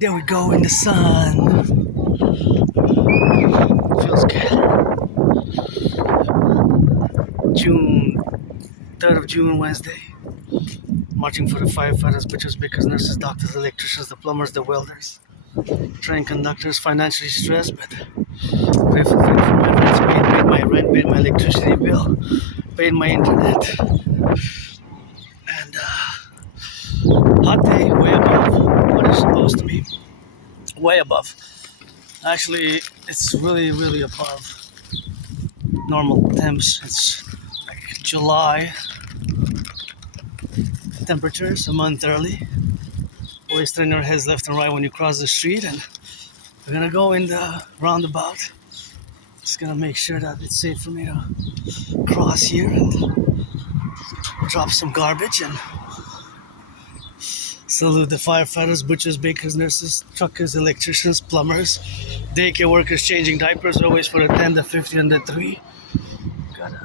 There we go in the sun. Feels good. June 3rd of June, Wednesday. Marching for the firefighters, butchers, bakers, nurses, doctors, electricians, the plumbers, the welders, train conductors, financially stressed, but grateful for my rent, paid my rent, paid my electricity bill, paid my internet, and hot day, way above what it's supposed to be, way above. Actually, it's really, really above normal temps. It's like July temperatures, a month early. Always turn your heads left and right when you cross the street, and we're gonna go in the roundabout. Just gonna make sure that it's safe for me to cross here and drop some garbage and salute the firefighters, butchers, bakers, nurses, truckers, electricians, plumbers, daycare workers changing diapers, always for the 10, the 50, and the 3. Gotta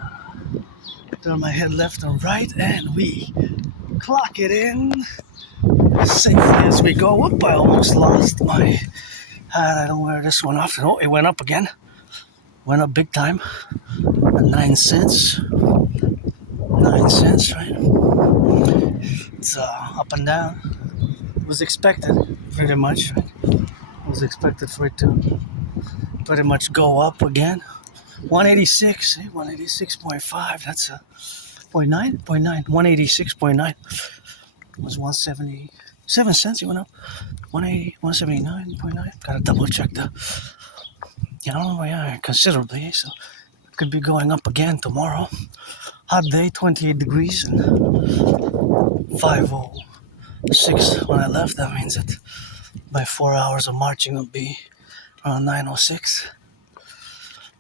turn my head left and right, and we clock it in safely as we go. Whoop, I almost lost my hat. I don't wear this one often. Oh, it went up again. Went up big time. 9 cents. 9 cents, right? It's up and down. It was expected, pretty much. Right? It was expected for it to pretty much go up again. 186, 186.5. That's a 0.9, 186.9. It was 177 cents. It went up. 180, 179.9. Gotta double check the. Yeah, considerably. So it could be going up again tomorrow. Hot day, 28 degrees and 5:06 when I left. That means that by 4 hours of marching it'll be around 9:06.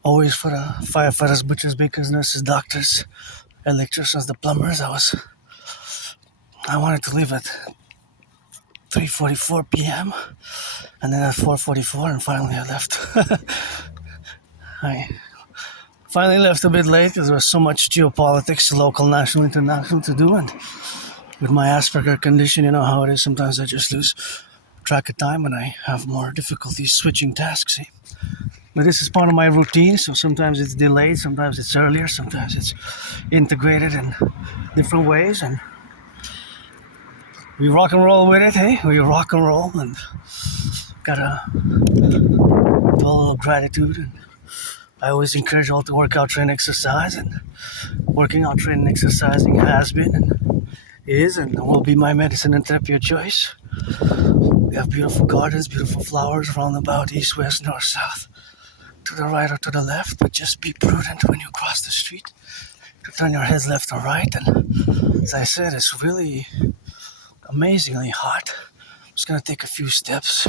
Always for the firefighters, butchers, bakers, nurses, doctors, electricians, the plumbers. I wanted to leave at 3:44 p.m. and then at 4:44, and finally I left. I finally left a bit late because there was so much geopolitics, local, national, international to do, and with my Asperger condition, you know how it is. Sometimes I just lose track of time and I have more difficulty switching tasks. See? But this is part of my routine, so sometimes it's delayed, sometimes it's earlier, sometimes it's integrated in different ways, and we rock and roll with it, hey? We rock and roll, and gotta do a little gratitude. And I always encourage all to work out, train, exercise, and working out, training, exercising has been and is and will be my medicine and therapy of choice. We have beautiful gardens, beautiful flowers around about east, west, north, south, to the right or to the left, but just be prudent when you cross the street to turn your heads left or right. And as I said, it's really amazingly hot. I'm just gonna take a few steps,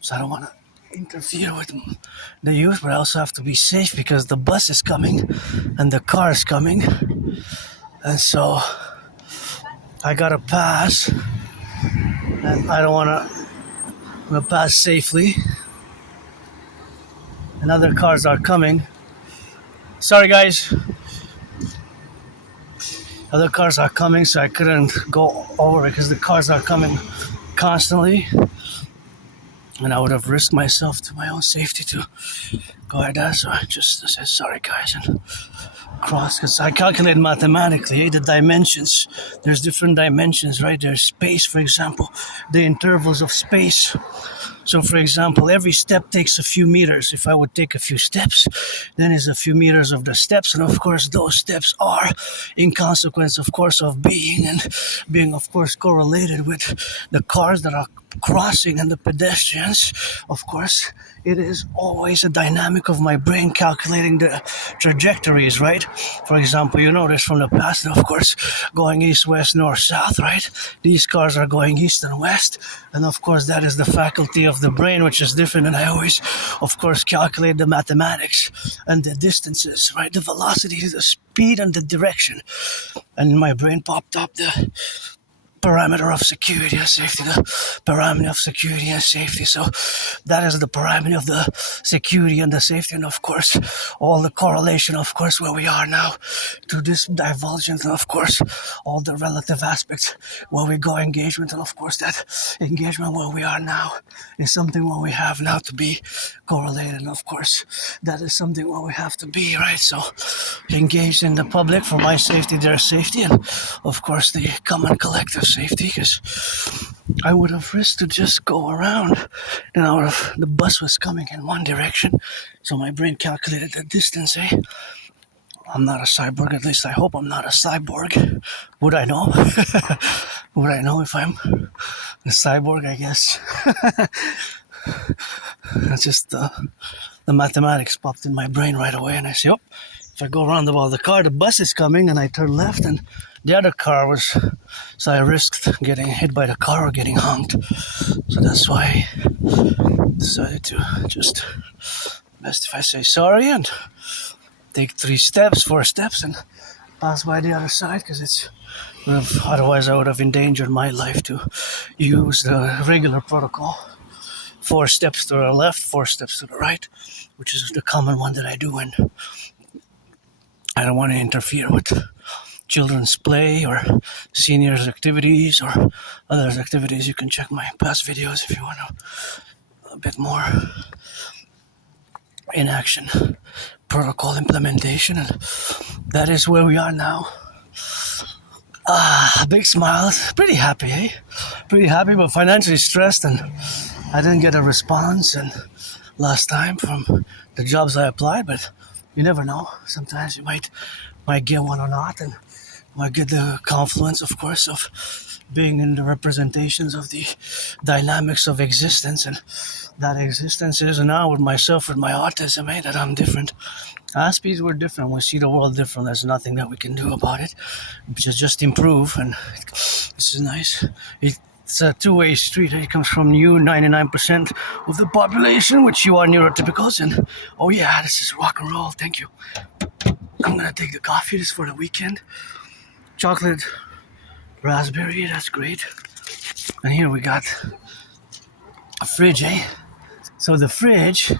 so I don't want to interfere with the youth, but I also have to be safe because the bus is coming and the car is coming, and so I gotta pass, and I don't want to pass safely, and other cars are coming. Sorry guys, other cars are coming, so I couldn't go over because the cars are coming constantly, and I would have risked myself to my own safety to go like that. So I just said sorry guys and cross, because I calculate mathematically the dimensions. There's different dimensions, right? There's space, for example, the intervals of space. So for example, every step takes a few meters. If I would take a few steps, then it's a few meters of the steps, and of course those steps are in consequence, of course, of being of course correlated with the cars that are crossing and the pedestrians. Of course, it is always a dynamic of my brain calculating the trajectories, right? For example, you know this from the past, of course, going east, west, north, south, right? These cars are going east and west, and of course that is the faculty of the brain, which is different, and I always, of course, calculate the mathematics and the distances, right? The velocity, the speed, and the direction. And my brain popped up parameter of security and safety, the parameter of security and safety. So that is the parameter of the security and the safety, and of course all the correlation, of course, where we are now to this divulgence, and of course all the relative aspects where we go engagement, and of course that engagement where we are now is something where we have now to be correlated, and of course that is something where we have to be, right? So engaged in the public for my safety, their safety, and of course the common collective safety, because I would have risked to just go around, and the bus was coming in one direction, so my brain calculated the distance. I'm not a cyborg, at least I hope I'm not a cyborg. Would I know? Would I know if I'm a cyborg? I guess. That's just the mathematics popped in my brain right away, and I say, oh, if I go around the bus is coming, and I turn left, and the other car was, so I risked getting hit by the car or getting honked. So that's why I decided to just, best if I say sorry and take 4 steps, and pass by the other side, because otherwise I would have endangered my life to use the regular protocol. 4 steps to the left, 4 steps to the right, which is the common one that I do when I don't want to interfere with children's play or seniors' activities or others' activities. You can check my past videos if you want a bit more in action protocol implementation, and that is where we are now. Big smiles, pretty happy, Pretty happy, but financially stressed, and I didn't get a response and last time from the jobs I applied, but you never know. Sometimes you might get one or not, and might get the confluence, of course, of being in the representations of the dynamics of existence, and that existence is now with myself, with my autism, that I'm different. Aspies were different. We see the world different. There's nothing that we can do about it. Just improve, and this is nice. It's a two-way street. It comes from you, 99% of the population, which you are neurotypicals, and oh yeah, this is rock and roll. Thank you. I'm gonna take the coffee. This is for the weekend. Chocolate raspberry, that's great. And here we got a fridge, So the fridge,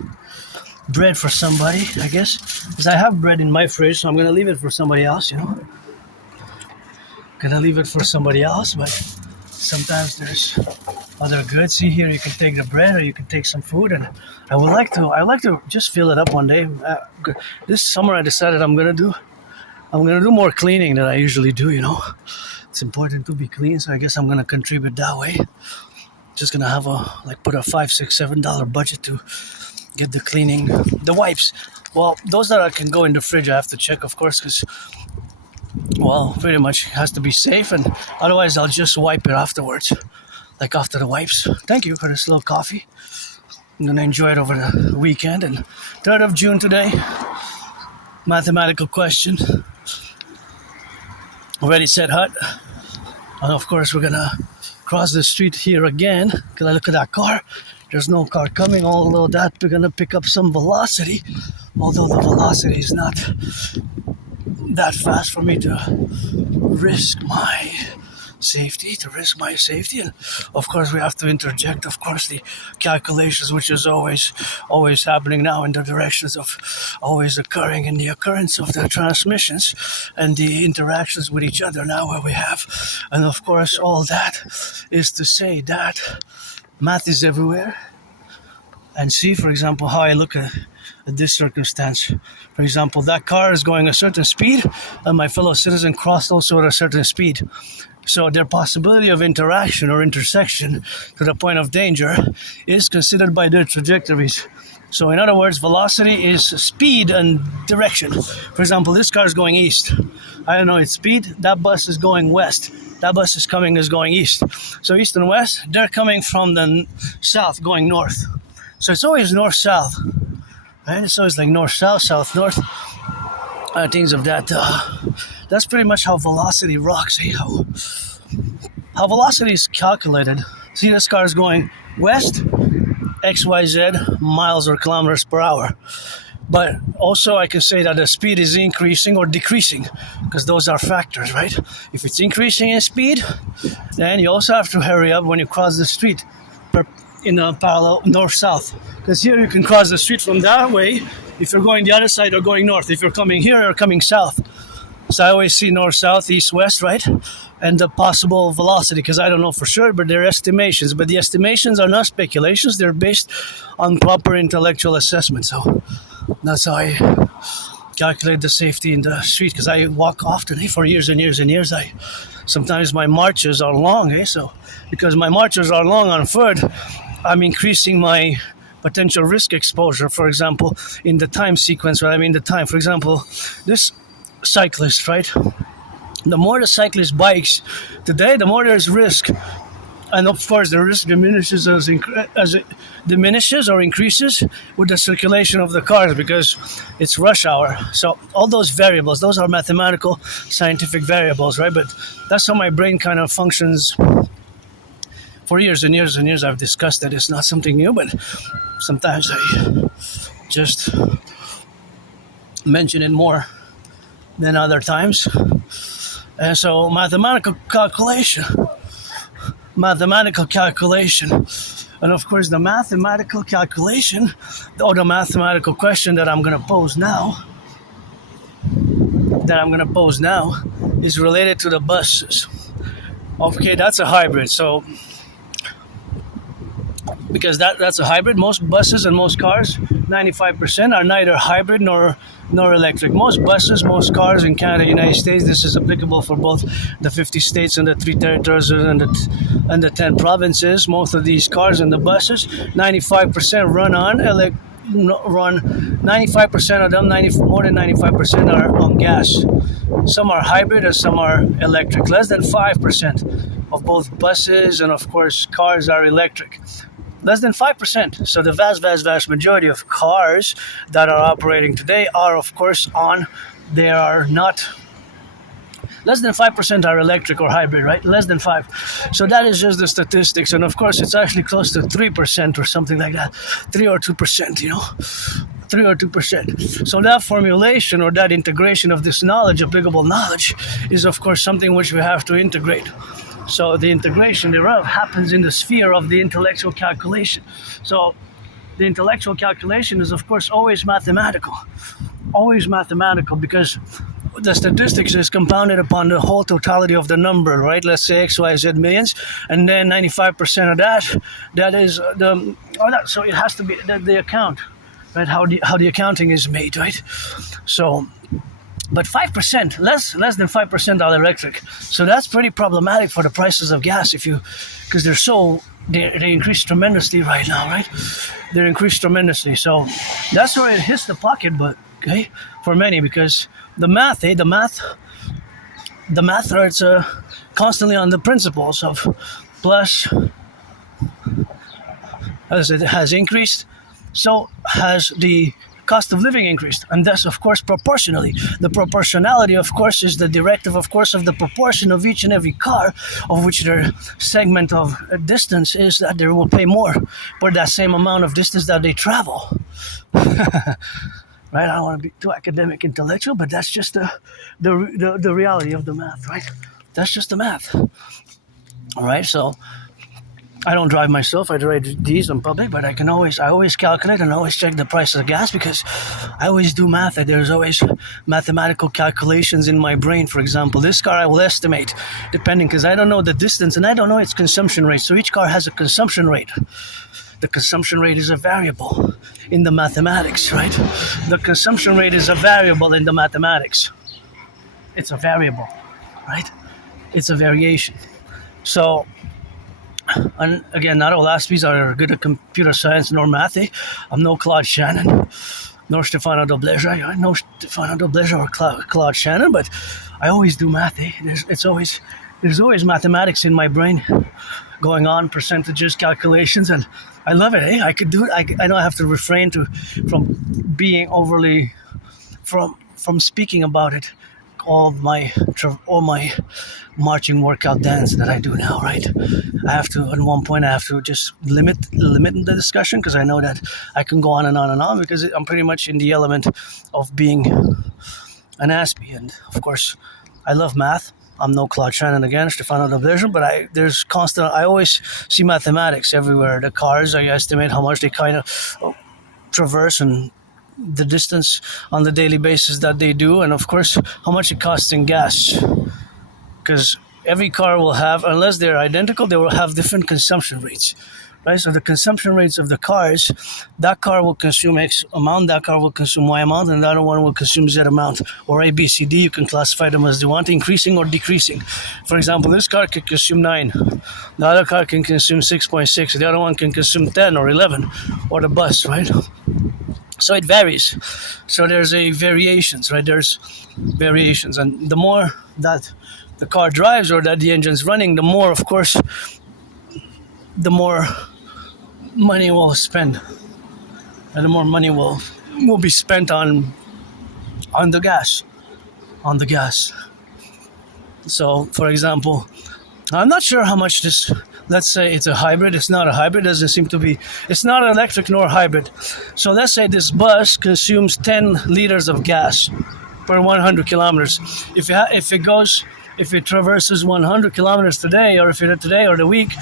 bread for somebody, I guess, because I have bread in my fridge, so I'm gonna leave it for somebody else, Gonna leave it for somebody else, but sometimes there's other goods. See here, you can take the bread or you can take some food, and I like to just fill it up one day. This summer I decided I'm gonna do more cleaning than I usually do, It's important to be clean, so I guess I'm gonna contribute that way. Just gonna have put a $5, $6, $7 budget to get the cleaning, the wipes. Well, those that can go in the fridge, I have to check, of course, because pretty much it has to be safe, and otherwise I'll just wipe it afterwards, after the wipes. Thank you for this little coffee. I'm gonna enjoy it over the weekend. And 3rd of June today, mathematical question. Ready, set, hut. And of course we're gonna cross the street here again, because I look at that car. There's no car coming, although that we're gonna pick up some velocity, although the velocity is not that fast for me to risk my safety, and of course we have to interject, of course, the calculations, which is always happening now in the directions of always occurring in the occurrence of the transmissions and the interactions with each other now where we have, and of course all that is to say that math is everywhere. And see, for example, how I look at this circumstance. For example, that car is going a certain speed, and my fellow citizen crossed also at a certain speed. So their possibility of interaction or intersection to the point of danger is considered by their trajectories. So in other words, velocity is speed and direction. For example, this car is going east. I don't know its speed. That bus is going west. That bus is going east. So east and west, they're coming from the south, going north. So it's always north-south. Right? It's always north-south, south-north. Things of that. That's pretty much how velocity rocks. How velocity is calculated. See, this car is going west, XYZ, miles or kilometers per hour. But also I can say that the speed is increasing or decreasing, because those are factors, right? If it's increasing in speed, then you also have to hurry up when you cross the street in a parallel north-south. Because here you can cross the street from that way if you're going the other side or going north. If you're coming here or coming south. So I always see north, south, east, west, right? And the possible velocity, because I don't know for sure, but they're estimations. But the estimations are not speculations. They're based on proper intellectual assessment. So that's how I calculate the safety in the street, because I walk often for years and years and years. Sometimes my marches are long, so because my marches are long on foot, I'm increasing my potential risk exposure. For example, in the time sequence, right? I mean the time. For example, this cyclist, right? The more the cyclist bikes today, the more there's risk. And of course, the risk diminishes as it diminishes or increases with the circulation of the cars, because it's rush hour. So all those variables, those are mathematical, scientific variables, right? But that's how my brain kind of functions. For years and years and years, I've discussed that. It's not something new, but sometimes I just mention it more than other times. And so mathematical calculation. And of course, the mathematical calculation, or the mathematical question that I'm going to pose now, is related to the buses. Okay, that's a hybrid. So, because that's a hybrid, most buses and most cars, 95% are neither hybrid nor electric. Most buses, most cars in Canada, United States, this is applicable for both the 50 states and the 3 territories and the 10 provinces. Most of these cars and the buses, 95% run on 95% of them, more than 95% are on gas. Some are hybrid and some are electric. Less than 5% of both buses and of course cars are electric. Less than 5%. So the vast majority of cars that are operating today are, of course, they are not. Less than 5% are electric or hybrid, right? Less than 5. So that is just the statistics. And of course, it's actually close to 3% or something like that. 3 or 2%, 3 or 2%. So that formulation or that integration of this knowledge, applicable knowledge, is of course something which we have to integrate. So the integration thereof happens in the sphere of the intellectual calculation. So the intellectual calculation is of course always mathematical, because the statistics is compounded upon the whole totality of the number, right? Let's say X, Y, Z millions, and then 95% of that is so it has to be the account, right? How the accounting is made, right? So, but 5%, less than 5% are electric. So that's pretty problematic for the prices of gas because they increase tremendously right now, right? They're increased tremendously. So that's where it hits the pocketbook, okay, for many, because the math starts constantly on the principles of plus, as it has increased, so has the cost of living increased, and thus, of course, proportionally. The proportionality, of course, is the directive, of course, of the proportion of each and every car, of which their segment of distance is that they will pay more for that same amount of distance that they travel. Right? I don't want to be too academic intellectual, but that's just the reality of the math, right? That's just the math. All right, so I don't drive myself. I drive these in public, but I always calculate and always check the price of gas, because I always do math. And there's always mathematical calculations in my brain. For example, this car I will estimate, depending, because I don't know the distance and I don't know its consumption rate. So each car has a consumption rate. The consumption rate is a variable in the mathematics, right? The consumption rate is a variable in the mathematics. It's a variable, right? It's a variation. So, and again, not all Aspies are good at computer science nor math. I'm no Claude Shannon, nor Stefano Dobleja. I'm no Stefano Dobleja or Claude Shannon, but I always do math. There's always mathematics in my brain going on, percentages, calculations, and I love it. I could do it. I know I have to refrain from being overly, from speaking about it all my marching workout dance that I do now, right? I have to, at one point, I have to just limit the discussion because I know that I can go on and on and on because I'm pretty much in the element of being an Aspie. And of course, I love math. I'm no Claude Shannon again, Stefano Division, but I always see mathematics everywhere. The cars, I estimate how much they kind of traverse and the distance on the daily basis that they do, and of course, how much it costs in gas. Because every car will have, unless they're identical, they will have different consumption rates. Right, so the consumption rates of the cars, that car will consume X amount, that car will consume Y amount, and the other one will consume Z amount, or A, B, C, D. You can classify them as you want, increasing or decreasing. For example, this car can consume 9, the other car can consume 6.6, the other one can consume 10 or 11, or the bus, right? So it varies. So there's variations, right? There's variations, and the more that the car drives or that the engine's running, the more, of course, the more money we'll spend, and the more money will be spent on the gas. So, for example, I'm not sure how much this. Let's say it's a hybrid. It's not a hybrid. It doesn't seem to be. It's not electric nor hybrid. So let's say this bus consumes 10 liters of gas per 100 kilometers. If it traverses 100 kilometers today, or if it's today or the week,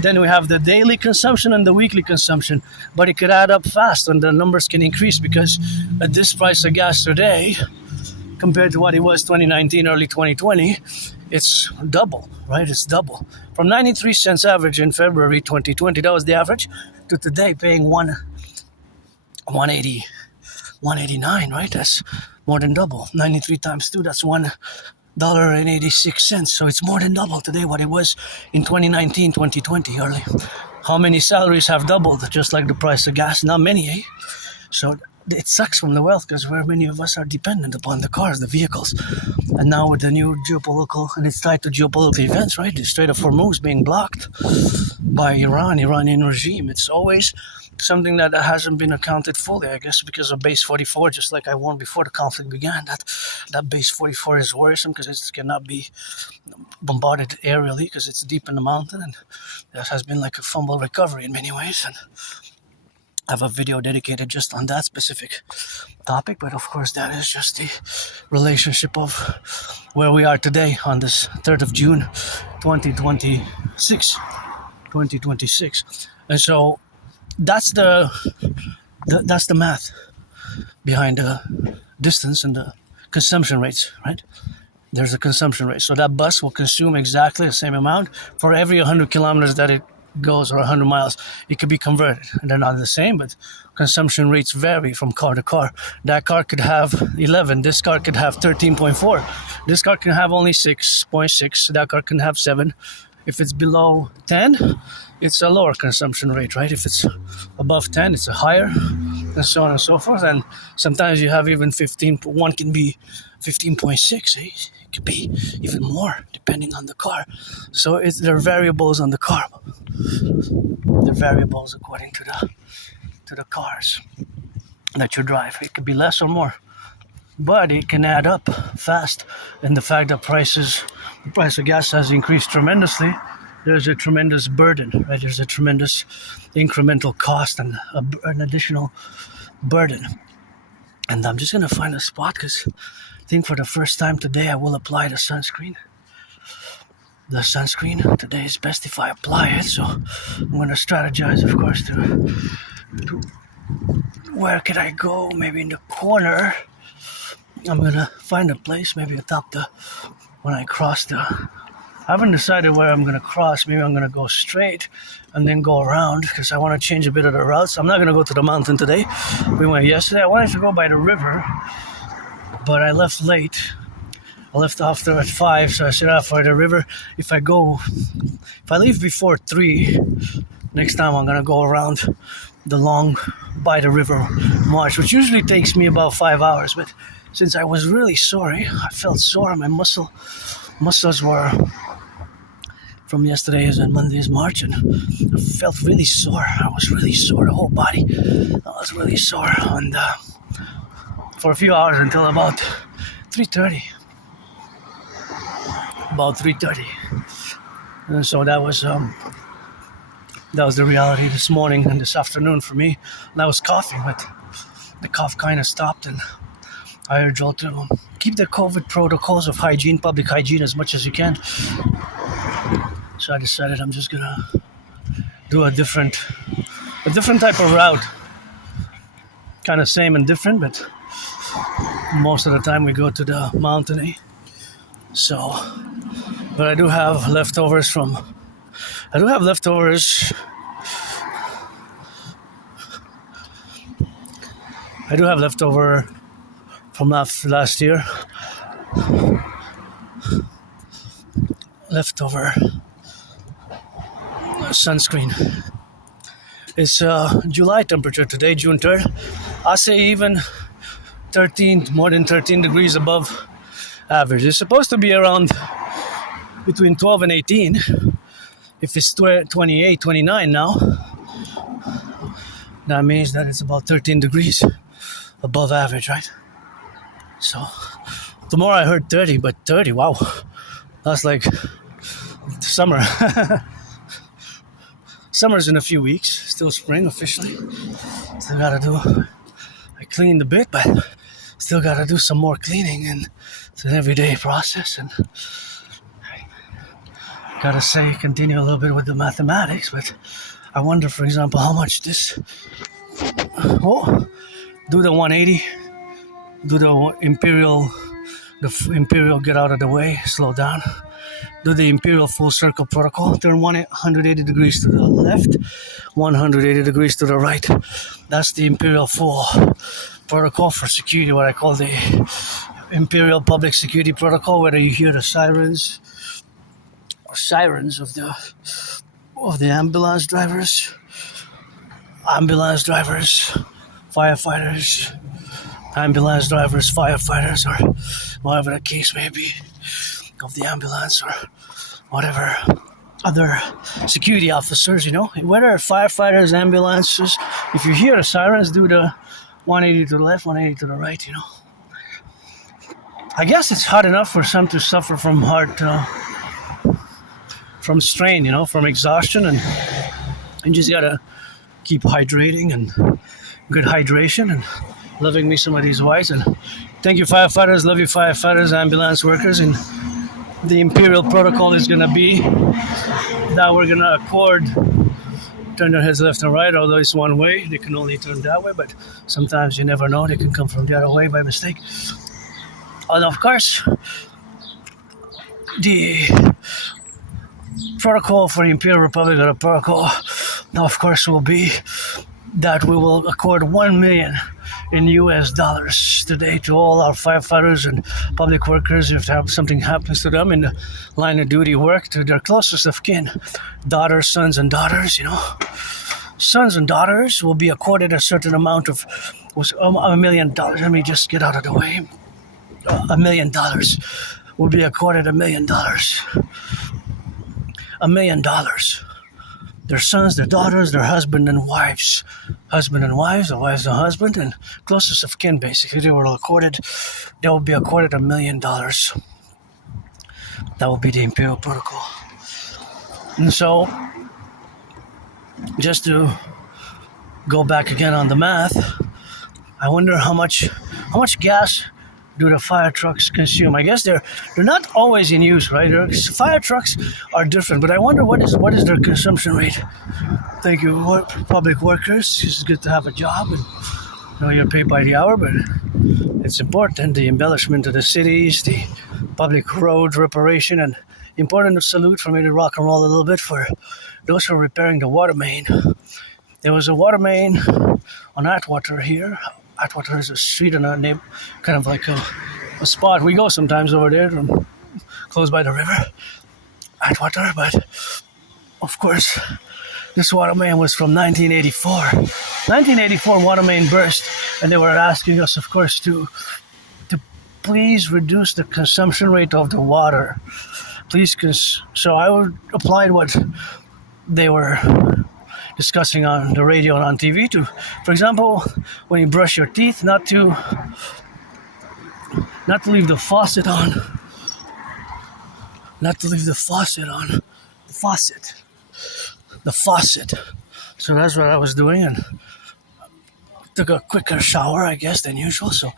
then we have the daily consumption and the weekly consumption. But it could add up fast, and the numbers can increase because at this price of gas today, compared to what it was 2019, early 2020, it's double, right? It's double. From 93 cents average in February 2020, that was the average, to today paying 189, right? That's more than double. 93 times 2, that's $1.86. So it's more than double today what it was in 2019, 2020 early. How many salaries have doubled just like the price of gas? Not many, eh? So it sucks from the wealth because where many of us are dependent upon the cars, the vehicles. And now with the new geopolitical, and it's tied to geopolitical events, right? The Strait of Hormuz being blocked by Iranian regime. It's always something that hasn't been accounted fully, I guess, because of base 44, just like I warned before the conflict began, that base 44 is worrisome because it cannot be bombarded aerially because it's deep in the mountain, and there has been like a fumble recovery in many ways. And I have a video dedicated just on that specific topic, but of course that is just the relationship of where we are today on this 3rd of June 2026. And so that's the math behind the distance and the consumption rates, right? There's a consumption rate. So that bus will consume exactly the same amount for every 100 kilometers that it goes, or 100 miles. It could be converted. And they're not the same, but consumption rates vary from car to car. That car could have 11. This car could have 13.4. This car can have only 6.6. That car can have 7. If it's below 10, it's a lower consumption rate, right? If it's above 10, it's a higher, and so on and so forth. And sometimes you have even 15. One can be 15.6. Eh? It could be even more depending on the car. So there are variables on the car. They're variables according to the cars that you drive. It could be less or more, but it can add up fast. And the fact that the price of gas has increased tremendously, there's a tremendous burden, right? There's a tremendous incremental cost and an additional burden. And I'm just going to find a spot because I think for the first time today I will apply the sunscreen. The sunscreen today is best if I apply it, so I'm going to strategize, of course, to where could I go? Maybe in the corner. I'm going to find a place, maybe atop when I cross I haven't decided where I'm going to cross. Maybe I'm going to go straight and then go around because I want to change a bit of the routes. I'm not going to go to the mountain today. We went yesterday. I wanted to go by the river, but I left late. I left after at 5, so I said for the river. If I leave before 3, next time I'm going to go around the long by the river march, which usually takes me about 5 hours. But since I was really sore, I felt sore. My muscles were from yesterday's and Monday's march, and I felt really sore. I was really sore, the whole body. I was really sore, and for a few hours until about 3:30. about 3:30. And so that was the reality this morning and this afternoon for me. And I was coughing, but the cough kind of stopped, and I urge all to keep the COVID protocols of hygiene, public hygiene, as much as you can. So I decided I'm just gonna do a different type of route. Kind of same and different, but most of the time we go to the mountain. So, but I do have leftovers from. I do have leftovers from last year. Leftover sunscreen. It's July temperature today, June 3rd. I say even more than 13 degrees above average. It's supposed to be around between 12 and 18. If it's 28, 29 now, that means that it's about 13 degrees above average, right? So tomorrow I heard 30, but 30, wow, that's like summer. Summer's in a few weeks, still spring officially. Still gotta do, I cleaned a bit, but still gotta do some more cleaning, and it's an everyday process. And I gotta say, continue a little bit with the mathematics, but I wonder, for example, how much this, do the 180, do the imperial get out of the way, slow down. Do the imperial full circle protocol, turn 180 degrees to the left, 180 degrees to the right. That's the imperial full protocol for security, what I call the imperial public security protocol, whether you hear the sirens of the ambulance drivers, firefighters, or whatever the case may be, of the ambulance or whatever other security officers, whether firefighters, ambulances, if you hear the sirens, do the 180 to the left, 180 to the right, I guess it's hard enough for some to suffer from from strain, from exhaustion, and you just gotta keep hydrating and good hydration and loving me some of these whites. And thank you, firefighters, love you, firefighters, ambulance workers. And the imperial protocol is going to be that we're going to accord turn their heads left and right, although it's one way. They can only turn that way, but sometimes you never know. They can come from the other way by mistake. And of course, the protocol for the Imperial Republic, or the protocol, of course, will be that we will accord $1 million in US dollars today to all our firefighters and public workers if something happens to them in the line of duty work, to their closest of kin, daughters, sons and daughters. Sons and daughters will be accorded a certain amount of $1 million. Let me just get out of the way. $1 million will be accorded $1 million. $1 million. Their sons, their daughters, their husband and wives, or wives and husband, and closest of kin, basically, they will be accorded $1 million. That will be the Imperial Protocol. And so, just to go back again on the math, I wonder how much gas do the fire trucks consume? I guess they're not always in use, right? Fire trucks are different, but I wonder what is their consumption rate. Thank you, public workers. It's good to have a job, and you're paid by the hour, but it's important. The embellishment of the cities, the public road reparation, and important to salute for me to rock and roll a little bit for those who are repairing the water main. There was a water main on Atwater here. Atwater is a street in our neighborhood, kind of like a spot. We go sometimes over there, close by the river, Atwater. But of course, this water main was from 1984. 1984 water main burst, and they were asking us, of course, to please reduce the consumption rate of the water. So I applied what they were discussing on the radio and on TV to, for example, when you brush your teeth, not to leave the faucet on, not to leave the faucet on. The faucet. So that's what I was doing, and took a quicker shower, I guess, than usual. So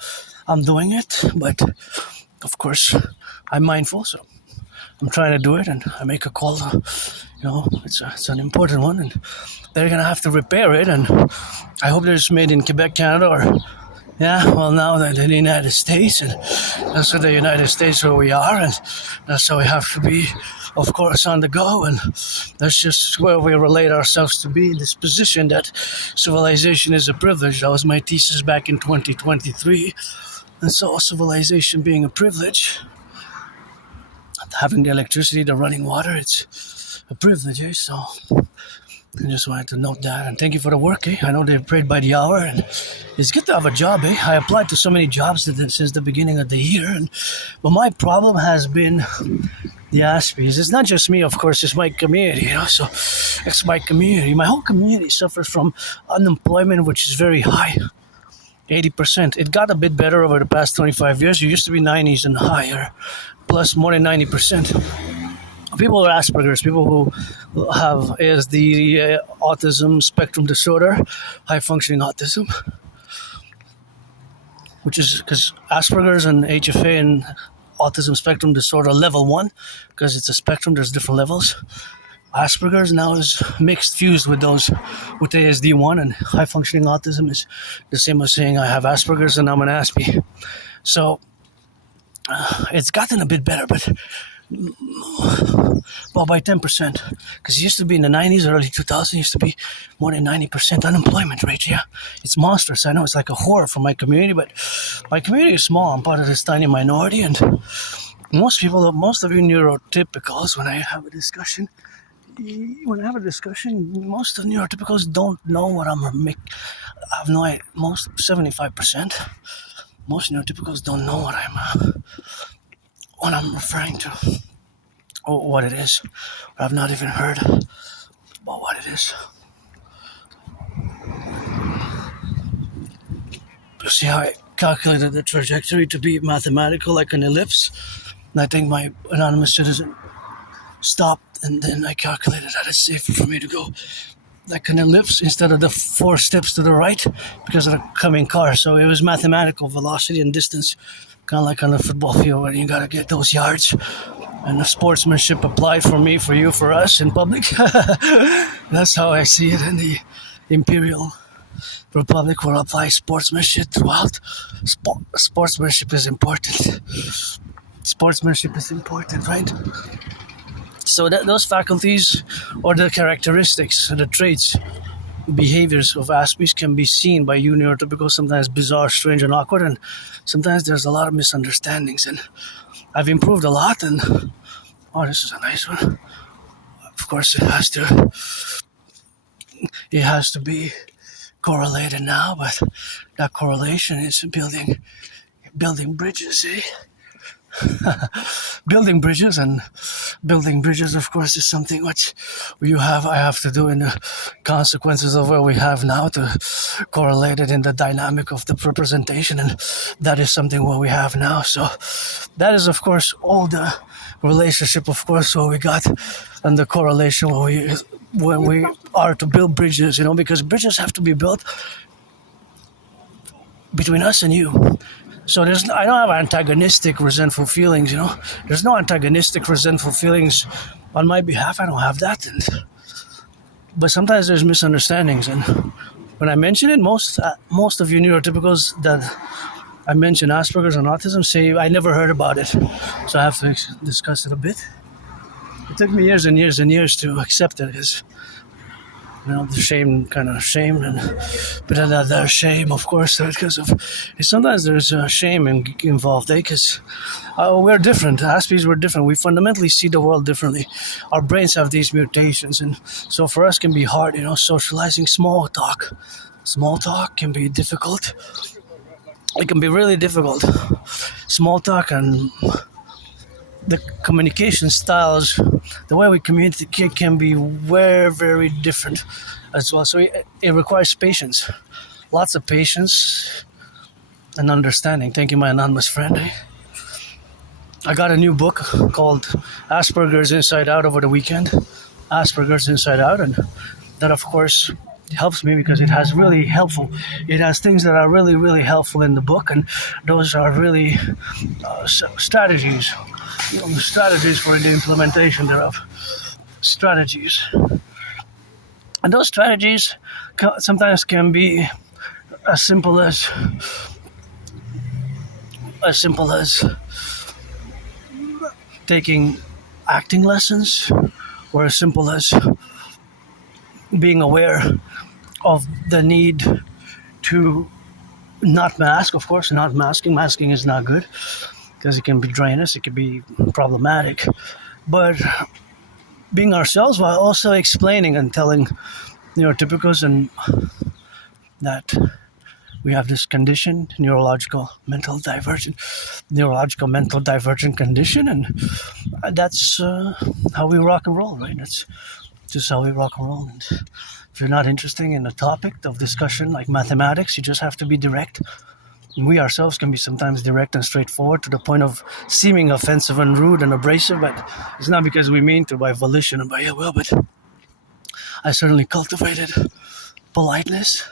I'm doing it, but of course, I'm mindful. So I'm trying to do it, and I make a call. It's an important one, and they're gonna have to repair it. And I hope it's made in Quebec, Canada, or now they're in the United States, and that's the United States where we are, and that's how we have to be, of course, on the go. And that's just where we relate ourselves to be in this position that civilization is a privilege. That was my thesis back in 2023, and so civilization being a privilege, having the electricity, the running water, it's a privilege. So I just wanted to note that, and thank you for the work. I know they paid by the hour, and it's good to have a job. I applied to so many jobs since the beginning of the year, but my problem has been the Aspies. It's not just me, of course. It's my community. So it's my community. My whole community suffers from unemployment, which is very high, 80%. It got a bit better over the past 25 years. It used to be 90s and higher, plus more than 90%. People with Asperger's, people who have ASD, autism spectrum disorder, high functioning autism, which is because Asperger's and HFA and autism spectrum disorder level 1, because it's a spectrum, there's different levels. Asperger's now is mixed, fused with ASD 1, and high functioning autism is the same as saying I have Asperger's and I'm an Aspie. So it's gotten a bit better, but by 10%, because it used to be in the 90s, early 2000s, used to be more than 90% unemployment rate. It's monstrous. I know it's like a horror for my community, but my community is small. I'm part of this tiny minority, and most of you neurotypicals, when I have a discussion, most of neurotypicals don't know what I'm making. I have no idea. 75%, most neurotypicals don't know what I'm referring to, or what it is. I've not even heard about what it is. You see how I calculated the trajectory to be mathematical, like an ellipse? And I think my anonymous citizen stopped, and then I calculated that it's safer for me to go like an ellipse instead of the 4 steps to the right because of the coming car. So it was mathematical velocity and distance, kind of like on the football field where you got to get those yards. And the sportsmanship applied for me, for you, for us in public. That's how I see it in the Imperial Republic, where I apply sportsmanship throughout. Sportsmanship is important. Sportsmanship is important, right? So those faculties or the characteristics, the traits, behaviors of Aspies can be seen by you neurotypicals, sometimes bizarre, strange, and awkward, and sometimes there's a lot of misunderstandings. And I've improved a lot, and this is a nice one. Of course, it has to be correlated now, but that correlation is building bridges, building bridges, of course, is something which I have to do in the consequences of what we have now to correlate it in the dynamic of the representation, and that is something what we have now. So that is, of course, all the relationship, of course, what we got, and the correlation when we are to build bridges, because bridges have to be built between us and you. So I don't have antagonistic, resentful feelings, There's no antagonistic, resentful feelings on my behalf. I don't have that. But sometimes there's misunderstandings. And when I mention it, most of you neurotypicals that I mention Asperger's and autism say, I never heard about it. So I have to discuss it a bit. It took me years and years and years to accept it because, the shame, and but then there's shame, of course, because of sometimes there's shame involved, because we're different. Aspies, we're different. We fundamentally see the world differently. Our brains have these mutations, and so for us can be hard, socializing. Small talk can be difficult. It can be really difficult. Small talk and the communication styles, the way we communicate can be very, very different as well. So it requires patience, lots of patience and understanding. Thank you, my anonymous friend. I got a new book called Asperger's Inside Out over the weekend. Asperger's Inside Out, and that of course helps me because it has really helpful. It has things that are really, really helpful in the book, and those are really strategies. Strategies for the implementation thereof. Strategies, and those strategies sometimes can be as simple as taking acting lessons, or as simple as being aware of the need to not mask. Of course, not masking. Masking is not good because it can be dryness, it can be problematic. But being ourselves while also explaining and telling neurotypicals and that we have this condition, neurological mental divergent condition, and that's how we rock and roll, right? That's just how we rock and roll. And if you're not interested in a topic of discussion like mathematics, you just have to be direct. We ourselves can be sometimes direct and straightforward to the point of seeming offensive and rude and abrasive, but it's not because we mean to by volition and by ill will, but I certainly cultivated politeness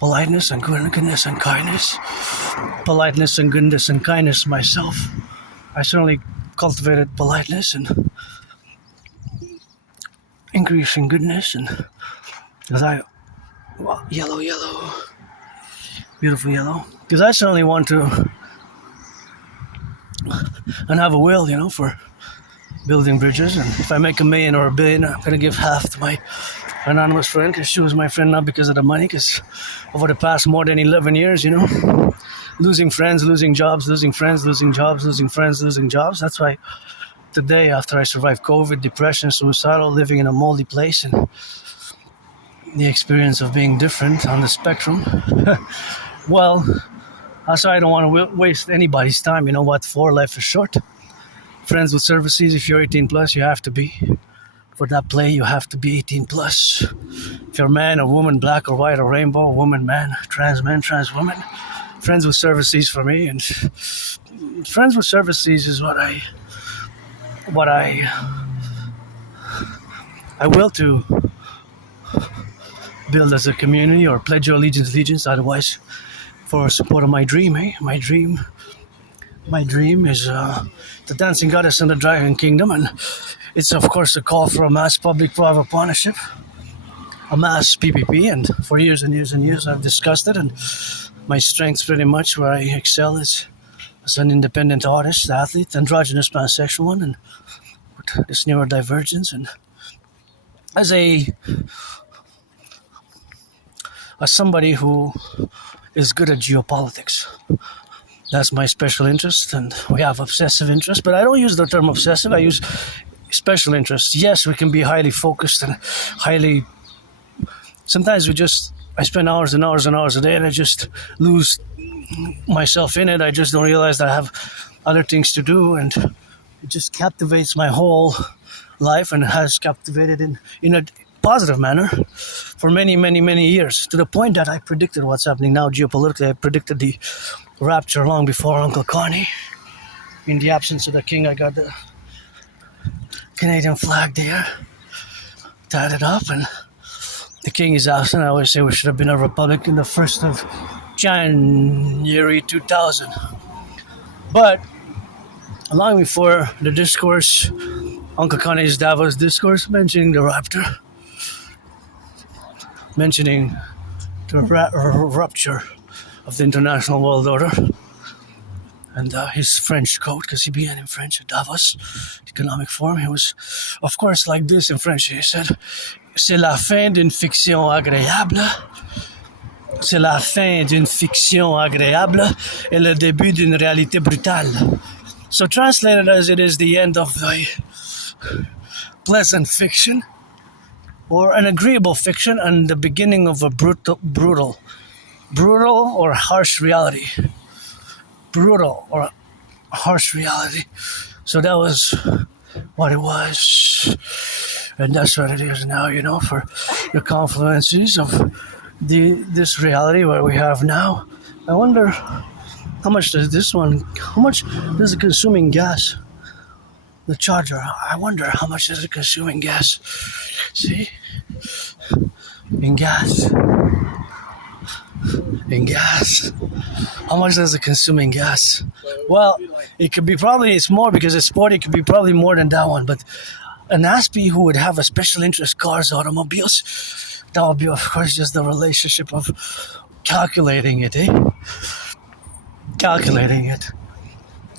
and goodness and kindness. Politeness and goodness and kindness myself. I certainly cultivated politeness and increasing goodness, and because yellow, beautiful yellow. Because I certainly want to and have a will, for building bridges. And if I make $1 million or $1 billion, I'm gonna give half to my anonymous friend because she was my friend not because of the money. Because over the past more than 11 years, losing friends, losing jobs, losing friends, losing jobs, losing friends, losing jobs. That's why today, after I survived COVID, depression, suicidal, living in a moldy place, and the experience of being different on the spectrum, well, also I don't want to waste anybody's time. You know what for? Life is short. Friends with services, if you're 18 plus, you have to be. For that play, you have to be 18 plus. If you're a man or woman, black or white or rainbow, woman, man, trans woman, friends with services for me. And friends with services is what I will to build as a community, or pledge your allegiance, otherwise for support of my dream, My dream is the dancing goddess and the dragon kingdom, and it's of course a call for a mass public-private partnership, a mass PPP, and for years and years and years I've discussed it, and my strengths pretty much where I excel is as an independent artist, athlete, androgynous pansexual one, and with this neurodivergence, and as somebody who is good at geopolitics. That's my special interest, and we have obsessive interest, but I don't use the term obsessive, I use special interest. Yes, we can be highly focused and highly... Sometimes I spend hours and hours and hours a day, and I just lose myself in it. I just don't realize that I have other things to do, and it just captivates my whole life, and has captivated in a positive manner for many, many, many years, to the point that I predicted what's happening now geopolitically. I predicted the rapture long before Uncle Connie. In the absence of the king, I got the Canadian flag there, tied it up, and the king is absent. I always say we should have been a republic in the 1st of January 2000. But long before the discourse, Uncle Connie's Davos discourse, mentioning the rapture, mentioning the rupture of the international world order, and his French code, because he began in French at Davos, the economic forum. He was, of course, like this in French. He said, "C'est la fin d'une fiction agréable. C'est la fin d'une fiction agréable et le début d'une réalité brutale." So translated as, it is the end of the pleasant fiction, or an agreeable fiction, and the beginning of a brutal or harsh reality. Brutal or harsh reality. So that was what it was, and that's what it is now, for the confluences of this reality where we have now. I wonder How much does this one? How much does it consuming gas? The charger. I wonder how much is it consuming gas. See, in gas. In gas. How much does it consume in gas? Well, it could be probably it's more because it's sport. It could be probably more than that one. But an Aspie who would have a special interest cars, automobiles, that would be of course just the relationship of calculating it, Calculating it.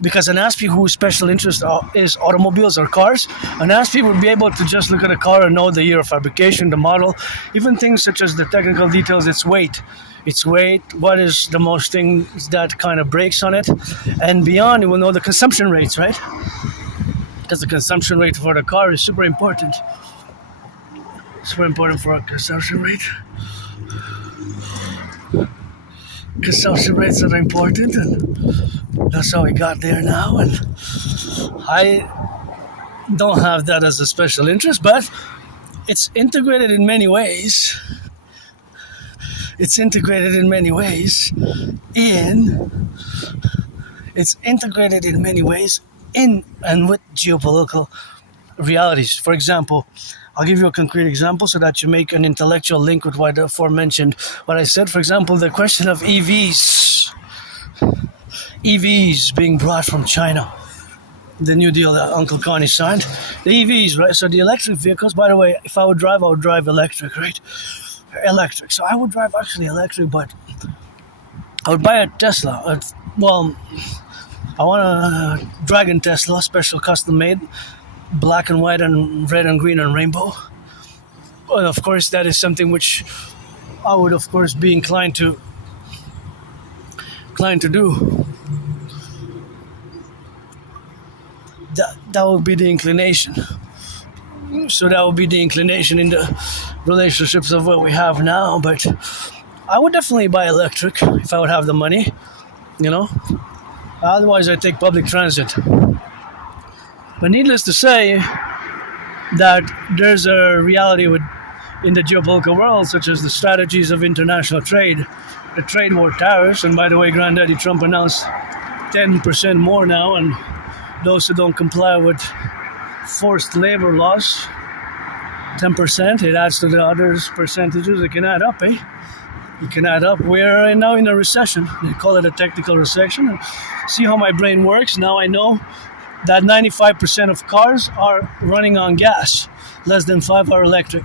Because an Aspie whose special interest is automobiles or cars, an Aspie would be able to just look at a car and know the year of fabrication, the model, even things such as the technical details, its weight, what is the most things that kind of breaks on it, and beyond, it will know the consumption rates, right? Because the consumption rate for the car is super important. Super important for a consumption rate. Consumption rates are important, and that's how we got there now. And I don't have that as a special interest, but it's integrated in many ways. It's integrated in many ways in and with geopolitical realities. For example, I'll give you a concrete example so that you make an intellectual link with what aforementioned what I said. For example, the question of EVs being brought from China. The new deal that Uncle Connie signed. The EVs, right? So the electric vehicles, by the way, if I would drive electric, right? Electric. So I would drive actually electric, but I would buy a Tesla. I want a Dragon Tesla, special custom made, black and white and red and green and rainbow. Well, of course, that is something which I would, of course, be inclined to do. That would be the inclination. So that would be the inclination in the relationships of what we have now. But I would definitely buy electric if I would have the money, Otherwise, I take public transit. But needless to say, that there's a reality in the geopolitical world, such as the strategies of international trade, the trade war tariffs, and by the way, Granddaddy Trump announced 10% more now, and those who don't comply with forced labor laws, 10%, it adds to the others percentages. It can add up, It can add up. We're now in a recession. They call it a technical recession. See how my brain works? Now I know that 95% of cars are running on gas. Less than 5 are electric.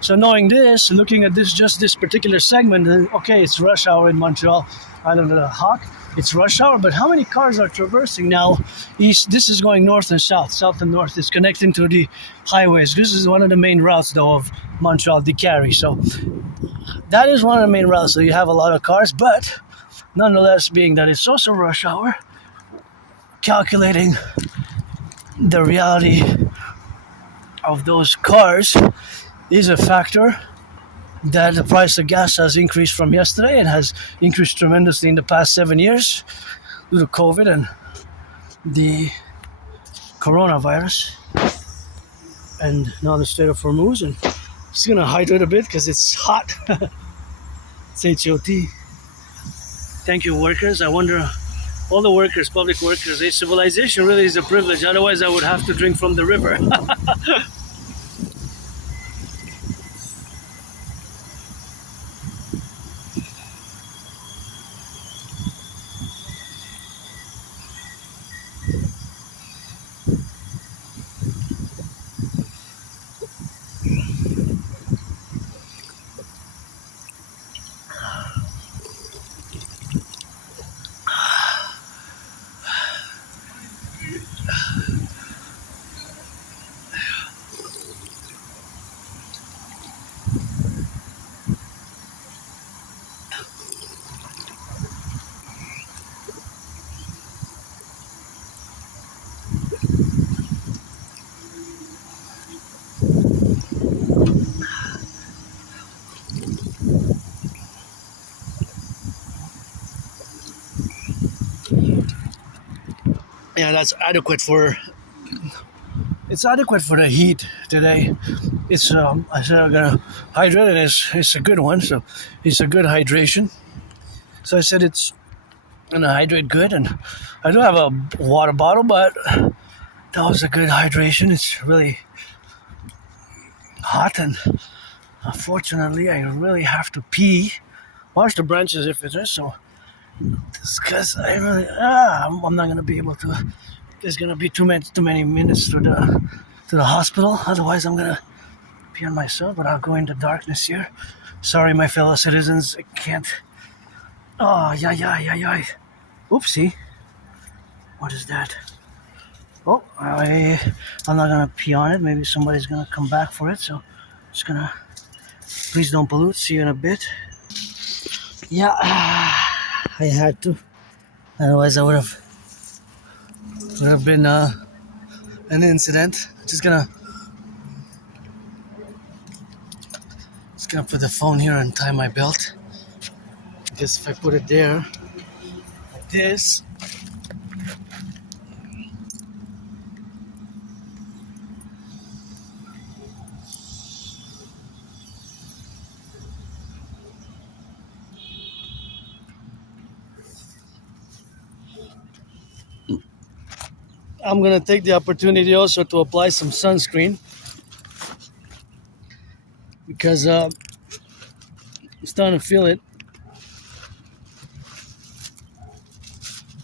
So knowing this, looking at this particular segment, okay, it's rush hour in Montreal. I don't know, Hawk. It's rush hour, but how many cars are traversing now east? This is going north and south and north. It's connecting to the highways. This is one of the main routes, though, of Montreal, the Carry. So that is one of the main routes. So you have a lot of cars, but nonetheless, being that it's also rush hour, calculating the reality of those cars is a factor that the price of gas has increased from yesterday and has increased tremendously in the past 7 years due to COVID and the coronavirus. And now the state of Hormuz, and just gonna hydrate a bit because it's hot. It's HOT. Thank you, workers. I wonder, all the workers, public workers, civilization really is a privilege. Otherwise, I would have to drink from the river. Yeah, that's adequate for. It's adequate for the heat today. It's I said I'm gonna hydrate, and it's a good one. So it's a good hydration. So I said it's and I hydrate good. And I do have a water bottle, but that was a good hydration. It's really hot, and unfortunately, I really have to pee. Wash the branches if it is so. Because I really, I'm not gonna be able to. There's gonna be too many minutes to the hospital. Otherwise, I'm gonna pee on myself. But I'll go into darkness here. Sorry, my fellow citizens. I can't. Oh, yeah. Oopsie. What is that? Oh, I'm not gonna pee on it. Maybe somebody's gonna come back for it. So, just gonna. Please don't pollute. See you in a bit. Yeah, I had to. Otherwise, I would have been an incident. Just gonna put the phone here and tie my belt. Because if I put it there, like this. I'm gonna take the opportunity also to apply some sunscreen because I'm starting to feel it,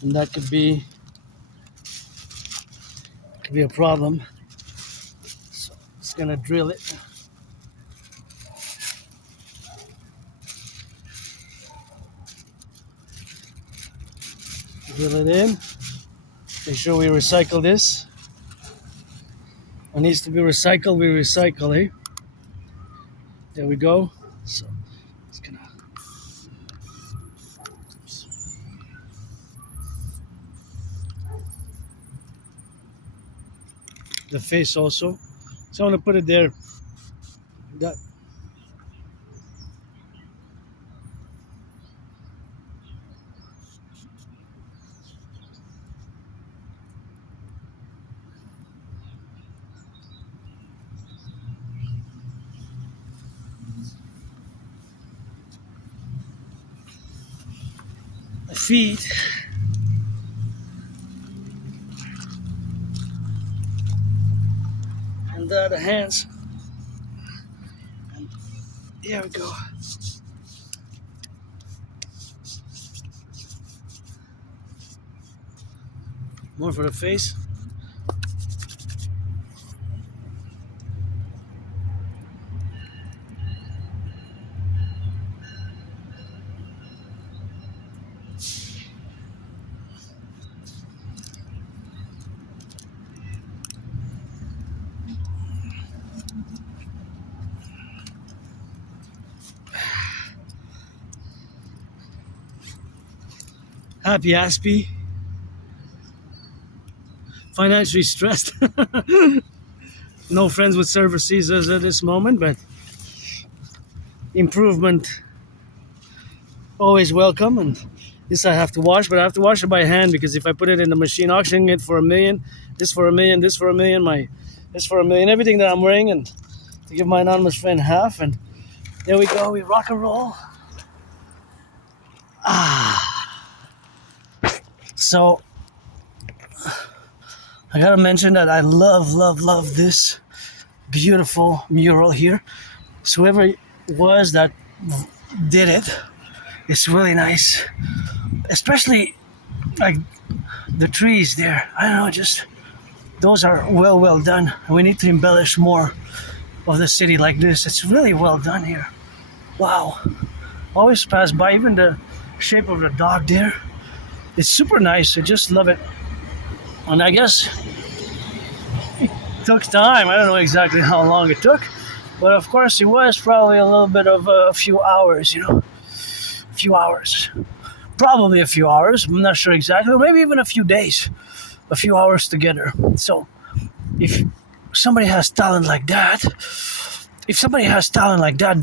and that could be a problem. So it's gonna drill it. Drill it in. Make sure we recycle this. What needs to be recycled, we recycle, eh? There we go. So it's gonna. The face also. So I'm gonna put it there. That. The feet. And the hands. And there we go. More for the face. Happy Aspie. Financially stressed. No friends with server Caesars at this moment, but improvement always welcome. And this I have to wash, but I have to wash it by hand because if I put it in the machine, auctioning it for $1 million, this for $1 million, this for $1 million, this for $1 million, everything that I'm wearing, and to give my anonymous friend half. And there we go. We rock and roll. So I gotta mention that I love this beautiful mural here. So whoever it was that did it, it's really nice. Especially like the trees there. I don't know, just those are well done. We need to embellish more of the city like this. It's really well done here. Wow. Always pass by, even the shape of the dog there. It's super nice. I just love it. And I guess it took time. I don't know exactly how long it took, but of course it was probably a little bit of a few hours, a few hours. Probably a few hours. I'm not sure exactly. Or maybe even a few days. A few hours together. So if somebody has talent like that,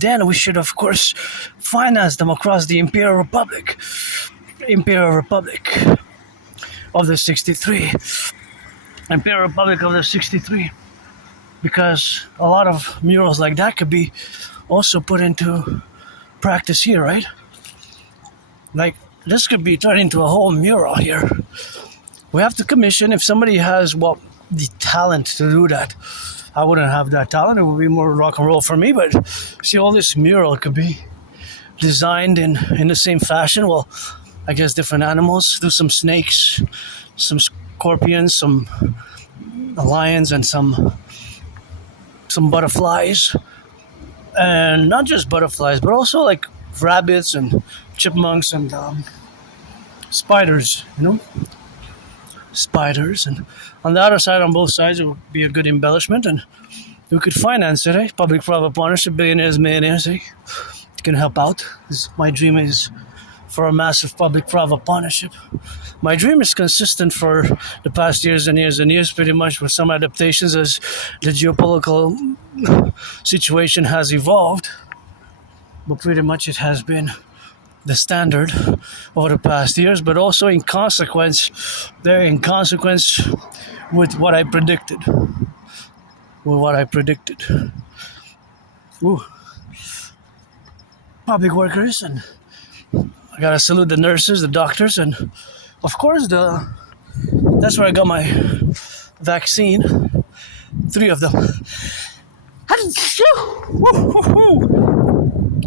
then we should of course finance them across the Imperial Republic of the 63. Imperial Republic of the 63. Because a lot of murals like that could be also put into practice here, right? Like this could be turned into a whole mural here. We have to commission, if somebody has, the talent to do that. I wouldn't have that talent. It would be more rock and roll for me, but see, all this mural could be designed in the same fashion. Well, I guess different animals, do some snakes, some scorpions, some lions, and some butterflies. And not just butterflies, but also like rabbits and chipmunks and spiders, spiders. And on the other side, on both sides, it would be a good embellishment, and we could finance it, public-private partnership, billionaires, millionaires, can help out. My dream is for a massive public-private partnership. My dream is consistent for the past years and years and years, pretty much, with some adaptations as the geopolitical situation has evolved, but pretty much it has been the standard over the past years, but also in consequence with what I predicted. Ooh. Public workers, and I gotta salute the nurses, the doctors, and of course that's where I got my vaccine. 3 of them.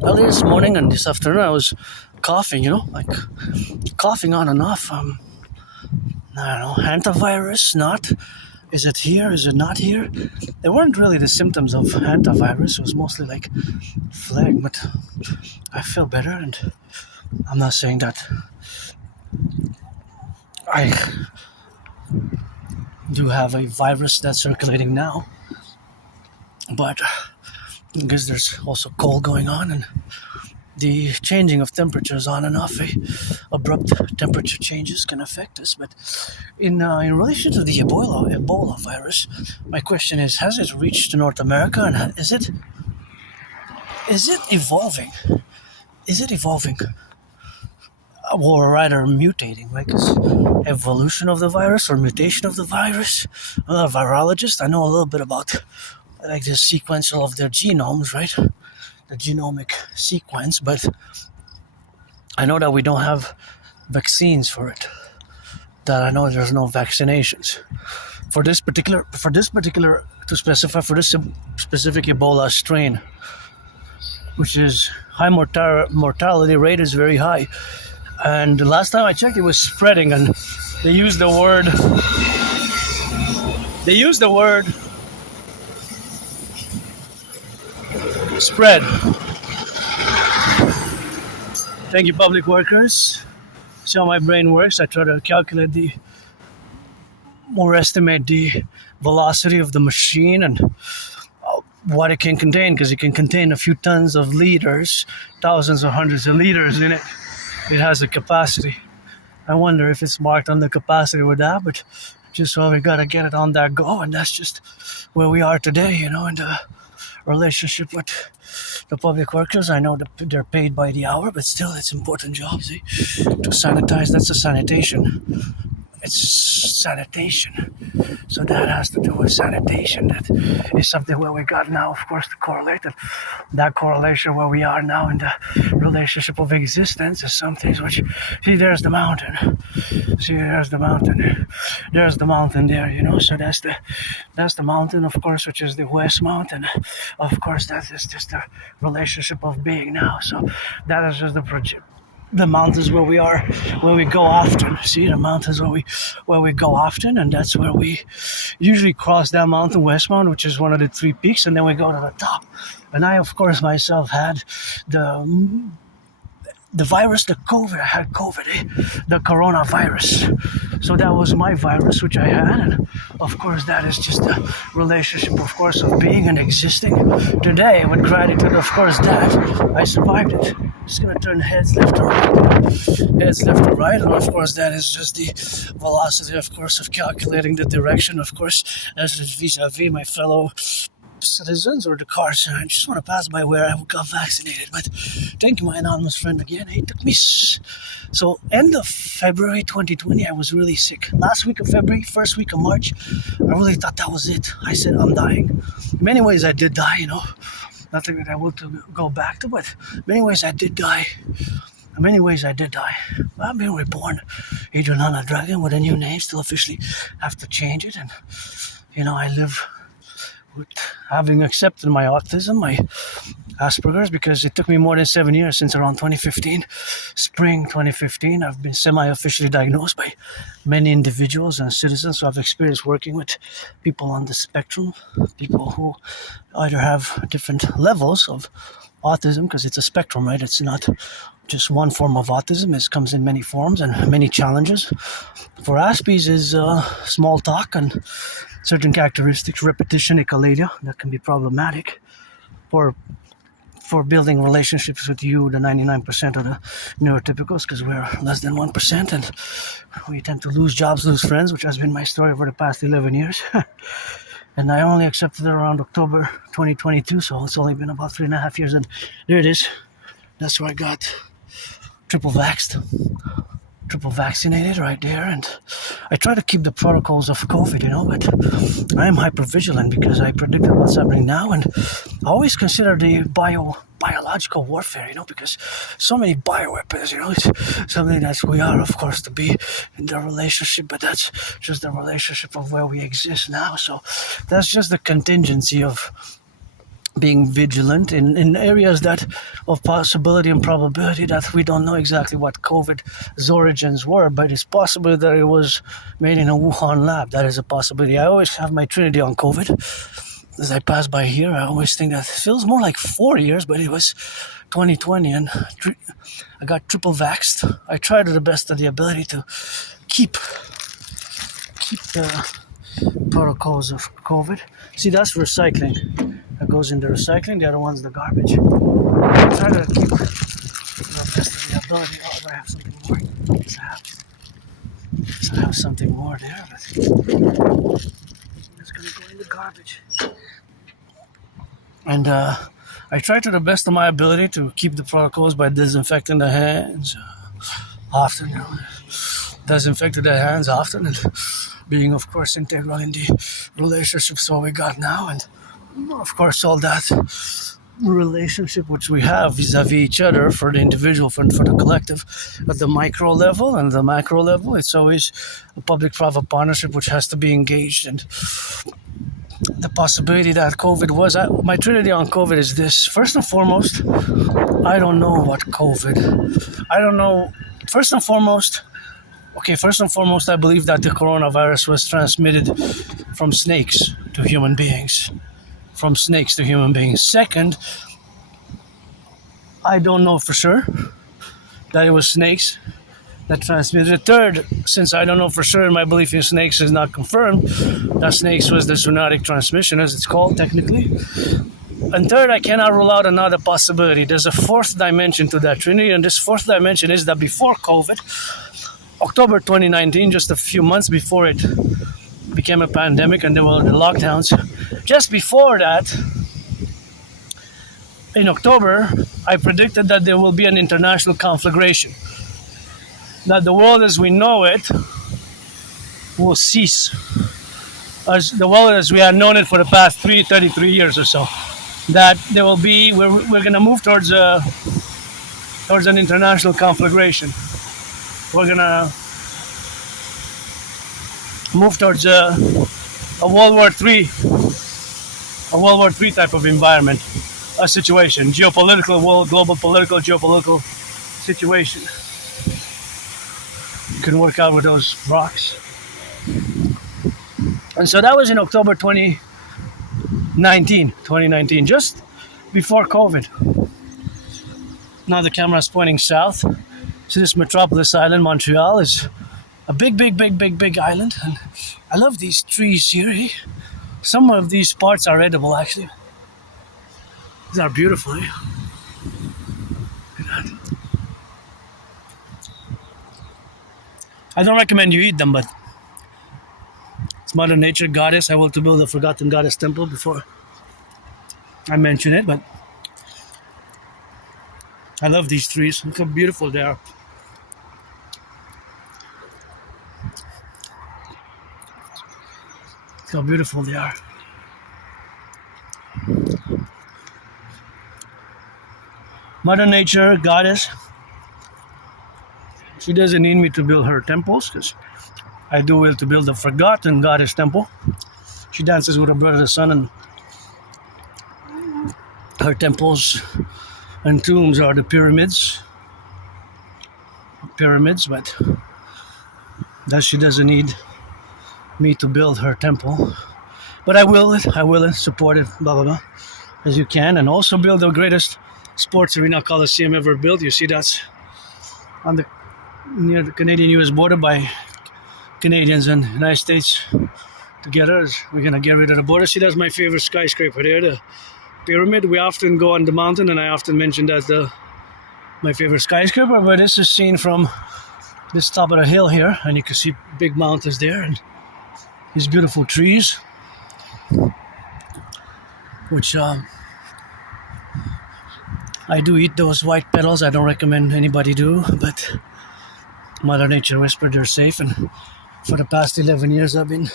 Earlier this morning and this afternoon I was coughing, like coughing on and off. I don't know, hantavirus, not? Is it here? Is it not here? They weren't really the symptoms of hantavirus. It was mostly like phlegm, but I feel better, and I'm not saying that I do have a virus that's circulating now, but because there's also cold going on, and the changing of temperatures on and off, abrupt temperature changes can affect us. But in relation to the Ebola virus, my question is: has it reached North America, and is it evolving? Is it evolving, or rather mutating? Like, is evolution of the virus or mutation of the virus? I'm not a virologist. I know a little bit about like the sequential of their genomes, right? The genomic sequence, but I know that we don't have vaccines for it. That I know there's no vaccinations for this particular to specify for this specific Ebola strain, which is high mortality rate is very high. And the last time I checked, it was spreading, and they used the word spread. Thank you, public workers. See how my brain works. I try to calculate estimate the velocity of the machine and what it can contain, because it can contain a few tons of liters, thousands or hundreds of liters in it. It has a capacity. I wonder if it's marked on the capacity with that, but just so we gotta get it on that go, and that's just where we are today, in the relationship with the public workers. I know that they're paid by the hour, but still, it's important jobs. To sanitize, that's a sanitation. It's sanitation. So that has to do with sanitation. That is something where we got now, of course, to correlate. And that correlation where we are now in the relationship of existence is something which, see, there's the mountain. There's the mountain there, So that's the mountain, of course, which is the West Mountain. Of course, that is just the relationship of being now. So that is just the mountains where we are, where we go often. See, the mountains where we go often, and that's where we usually cross that mountain, West Mountain, which is one of the 3 peaks, and then we go to the top. And I, of course, myself had the virus, the coronavirus. So that was my virus, which I had, and of course that is just a relationship, of course, of being and existing. Today, with gratitude, of course, that I survived it. Just gonna turn heads left to right, and of course that is just the velocity, of course, of calculating the direction, of course, as vis-a-vis my fellow citizens or the cars. I just want to pass by where I got vaccinated. But thank you, my anonymous friend, again. He took me. So end of February 2020, I was really sick. Last week of February, first week of March, I really thought that was it. I said, I'm dying. In many ways, I did die, Nothing that I want to go back to, but in many ways, I did die. In many ways, I did die. I'm being reborn. Adrian Dragon with a new name. Still officially have to change it. And, I live with having accepted my autism, my Asperger's, because it took me more than 7 years since around 2015. Spring 2015, I've been semi-officially diagnosed by many individuals and citizens. So I've experienced working with people on the spectrum, people who either have different levels of autism, because it's a spectrum, right? It's not just one form of autism. It comes in many forms and many challenges. For Aspie's is small talk and certain characteristics, repetition, echolalia, that can be problematic for building relationships with you, the 99% of the neurotypicals, because we're less than 1%, and we tend to lose jobs, lose friends, which has been my story over the past 11 years. And I only accepted it around October 2022, so it's only been about 3.5 years, and there it is. That's where I got triple vaccinated right there, and I try to keep the protocols of COVID, but I am hyper vigilant because I predicted what's happening now, and I always consider the biological warfare, because so many bioweapons, it's something that we are, of course, to be in the relationship, but that's just the relationship of where we exist now. So that's just the contingency of being vigilant in areas that of possibility and probability that we don't know exactly what COVID's origins were, but it's possible that it was made in a Wuhan lab. That is a possibility. I always have my trinity on COVID. As I pass by here, I always think that it feels more like 4 years, but it was 2020, and I got triple vaxxed. I tried to the best of the ability to keep the protocols of COVID. See, that's recycling. That goes into recycling. The other one's the garbage. I try to keep the best of the ability. Oh, do I have something more? Yes, I have something more there, but it's going to go in the garbage. And I try to the best of my ability to keep the protocols by disinfecting the hands often. Disinfecting the hands often, and being, of course, integral in the relationships what we got now, and of course all that relationship which we have vis-a-vis each other for the individual, for the collective, at the micro level and the macro level. It's always a public-private partnership which has to be engaged, and the possibility that COVID was... my trinity on COVID is this. First and foremost, I don't know what COVID... I don't know... First and foremost, I believe that the coronavirus was transmitted from snakes to human beings. Second, I don't know for sure that it was snakes that transmitted it. Third, since I don't know for sure, my belief in snakes is not confirmed, that snakes was the zoonotic transmission, as it's called technically. And third, I cannot rule out another possibility. There's a fourth dimension to that trinity, and this fourth dimension is that before COVID, October 2019, just a few months before it became a pandemic and there were the lockdowns, just before that, in October, I predicted that there will be an international conflagration. That the world as we know it will cease. As the world as we have known it for the past 33 years or so. That there will be, we're going to move towards an international conflagration. We're going to move towards a World War III type of environment, a situation, geopolitical world, global political, geopolitical situation. You can work out with those rocks. And so that was in October 2019, just before COVID. Now the camera is pointing south. So this metropolis island, Montreal, is a big island. And I love these trees here. Some of these parts are edible, actually. These are beautiful. Look at that. I don't recommend you eat them, but it's Mother Nature, goddess. I will to build a forgotten goddess temple before I mention it, but I love these trees. Look how beautiful they are. Look how beautiful they are. Mother Nature, goddess, She doesn't need me to build her temples because I do will to build the forgotten goddess temple. She dances with her brother the sun, and her temples and tombs are the pyramids. But that she doesn't need me to build her temple. But I will support it, blah blah blah, as you can, and also build the greatest sports arena coliseum ever built. You see that's on the near the Canadian-US border by Canadians and United States together. We're gonna get rid of the border. See, that's my favorite skyscraper there, the pyramid. We often go on the mountain, and I often mention that's my favorite skyscraper. But this is seen from this top of the hill here, and you can see big mountains there and these beautiful trees, which I do eat those white petals. I don't recommend anybody do, but Mother Nature whispered they're safe, and for the past 11 years I've been,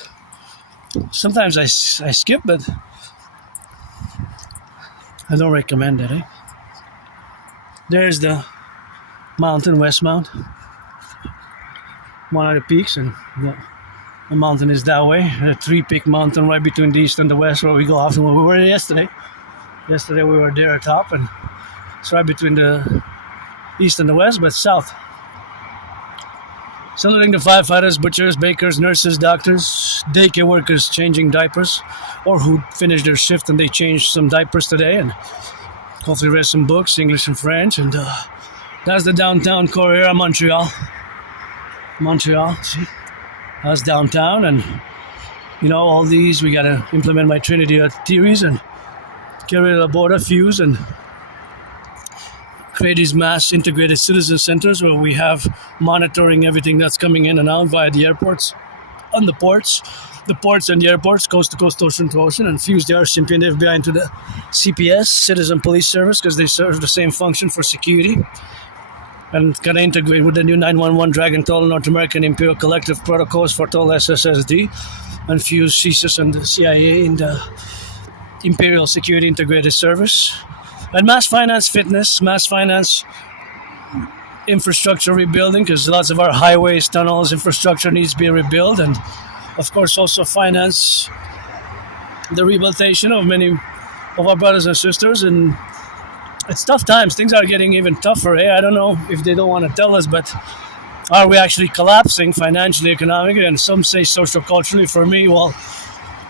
sometimes I skip, but I don't recommend it. There's the mountain, West Mount, one of the peaks, and the mountain is that way, a three-peak mountain right between the east and the west where we go often. Where we were yesterday we were there atop, and it's right between the east and the west, but south. Saluting the firefighters, butchers, bakers, nurses, doctors, daycare workers changing diapers, or who finished their shift and they changed some diapers today, and hopefully read some books, English and French. And that's the downtown core area, Montreal. See, that's downtown, and all these we gotta implement my Trinity theories and get rid of the border, fuse, and create these mass integrated citizen centers where we have monitoring everything that's coming in and out via the airports, on the ports and the airports, coast to coast, ocean to ocean, and fuse the RCMP and the FBI into the CPS, Citizen Police Service, because they serve the same function for security, and kind of integrate with the new 911 Dragon Toll North American Imperial Collectif protocols for Toll SSSD, and fuse CSIS and the CIA in the Imperial Security Integrated Service. And mass finance fitness, mass finance infrastructure rebuilding, because lots of our highways, tunnels, infrastructure needs to be rebuilt, and of course also finance the rehabilitation of many of our brothers and sisters. And it's tough times. Things are getting even tougher. I don't know if they don't want to tell us, but are we actually collapsing financially, economically? And some say social culturally. For me, well,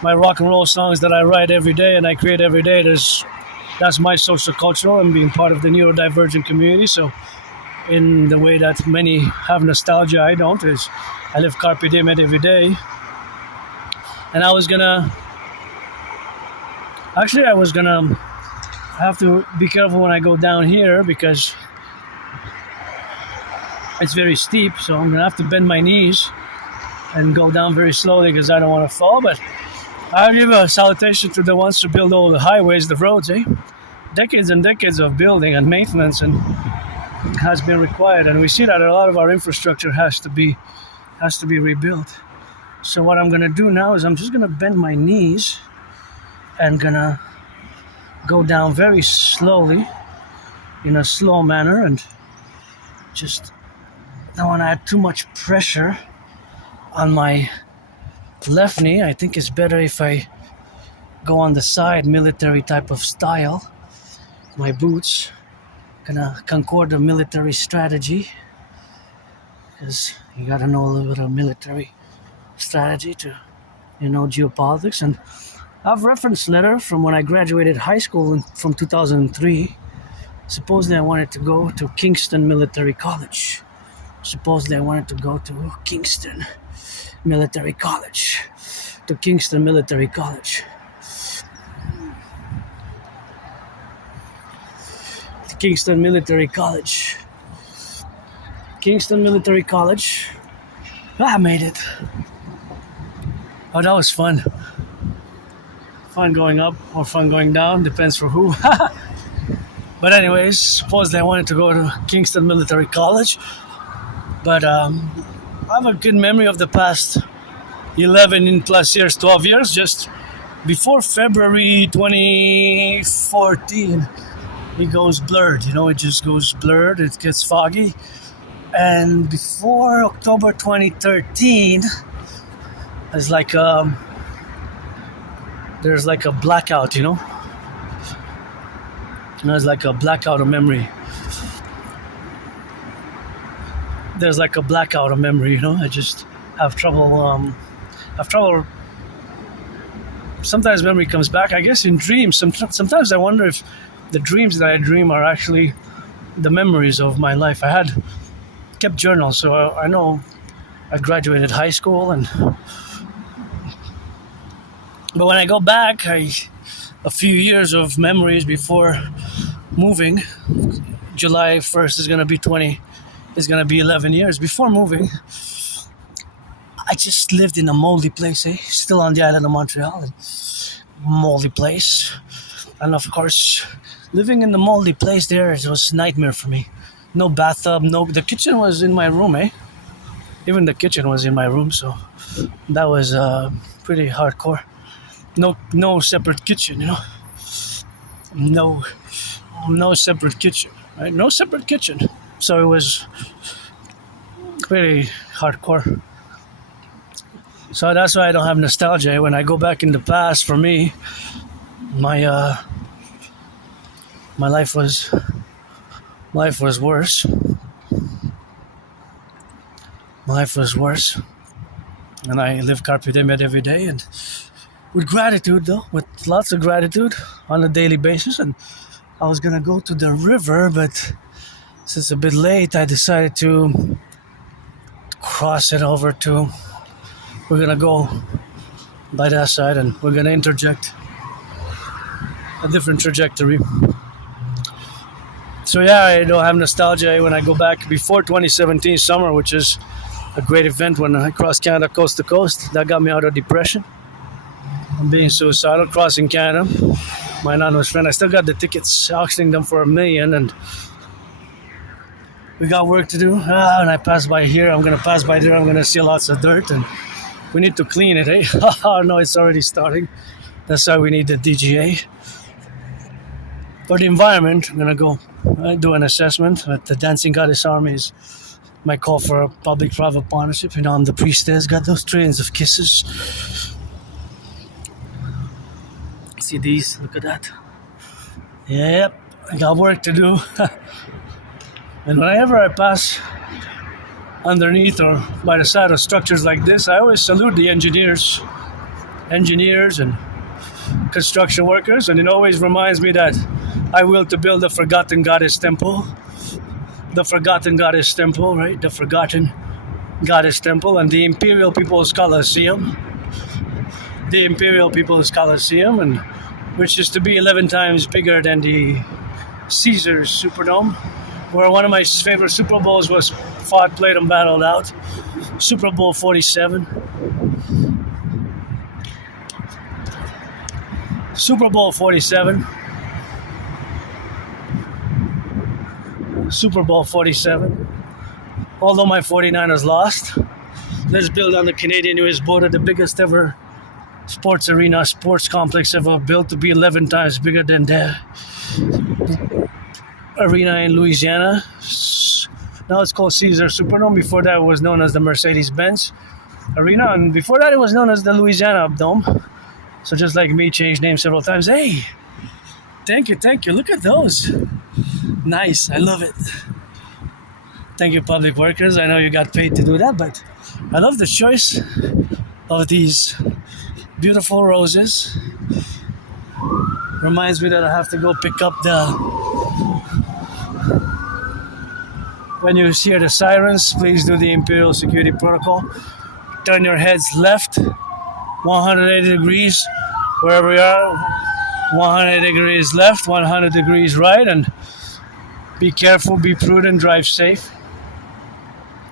my rock and roll songs that I write every day and I create every day, that's my social cultural and being part of the neurodivergent community. So in the way that many have nostalgia, I don't. I live carpe diem every day. And I was gonna have to be careful when I go down here because it's very steep. So I'm gonna have to bend my knees and go down very slowly because I don't want to fall. But I'll give a salutation to the ones who build all the highways, the roads, Decades and decades of building and maintenance and has been required, and we see that a lot of our infrastructure has to be rebuilt. So what I'm gonna do now is I'm just gonna bend my knees and gonna go down very slowly in a slow manner, and just don't want to add too much pressure on my left knee. I think it's better if I go on the side, military type of style. My boots, gonna concord the military strategy, because you gotta know a little bit of military strategy to, geopolitics. And I've referenced letter from when I graduated high school from 2003. Supposedly I wanted to go to Kingston Military College. To Kingston Military College. Kingston Military College. I made it. Oh, that was fun. Fun going up or fun going down, depends for who. But anyways, supposedly I wanted to go to Kingston Military College. But I have a good memory of the past 11 plus years, 12 years, just before February 2014. It goes blurred, it just goes blurred, it gets foggy. And before October 2013, there's like a blackout, There's like a blackout of memory. There's like a blackout of memory, I just have trouble. Sometimes memory comes back. I guess in dreams. Sometimes I wonder if the dreams that I dream are actually the memories of my life. I had kept journals, so I know I graduated high school, but when I go back, a few years of memories before moving. July 1st is gonna be 11 years before moving. I just lived in a moldy place, still on the island of Montreal, moldy place, and of course, living in the moldy place there, it was a nightmare for me. No bathtub, the kitchen was in my room, Even the kitchen was in my room, so that was pretty hardcore. No separate kitchen, No separate kitchen, right? No separate kitchen. So it was pretty hardcore. So that's why I don't have nostalgia. When I go back in the past, for me, my life was worse. Life was worse, and I live carpe diem every day, and with gratitude, though, with lots of gratitude on a daily basis. And I was gonna go to the river, but since it's a bit late, I decided to cross it over to. We're gonna go by that side, and we're gonna interject a different trajectory. So yeah, I don't have nostalgia when I go back before 2017 summer, which is a great event when I crossed Canada coast to coast. That got me out of depression. I'm being suicidal, crossing Canada. My anonymous friend, I still got the tickets, auctioning them for $1 million, and we got work to do. And I pass by here, I'm gonna pass by there, I'm gonna see lots of dirt, and we need to clean it, Oh no, it's already starting. That's why we need the DGA. For the environment, I'm gonna go do an assessment at the Dancing Goddess Army's. My call for a public-private partnership. I'm the priestess, got those trillions of kisses. See these? Look at that. Yep, I got work to do. And whenever I pass underneath or by the side of structures like this, I always salute the engineers and construction workers, and it always reminds me that I will to build the forgotten goddess temple. The forgotten goddess temple, right? The forgotten goddess temple, and the Imperial People's Coliseum. The Imperial People's Coliseum, and which is to be 11 times bigger than the Caesars Superdome, where one of my favorite Super Bowls was fought, played, and battled out. Super Bowl 47. Super Bowl 47. Super Bowl 47. Although my 49ers lost, let's build on the Canadian US border, the biggest ever sports arena, sports complex ever built, to be 11 times bigger than the arena in Louisiana. Now it's called Caesar Superdome. Before that, it was known as the Mercedes-Benz Arena, and before that, it was known as the Louisiana Dome. So just like me, changed names several times. Hey, thank you. Look at those. Nice, I love it. Thank you, public workers. I know you got paid to do that, but I love the choice of these beautiful roses. Reminds me that I have to go pick up when you hear the sirens, please do the Imperial Security Protocol. Turn your heads left, 180 degrees, wherever you are. 180 degrees left, 100 degrees right, and be careful, be prudent, drive safe.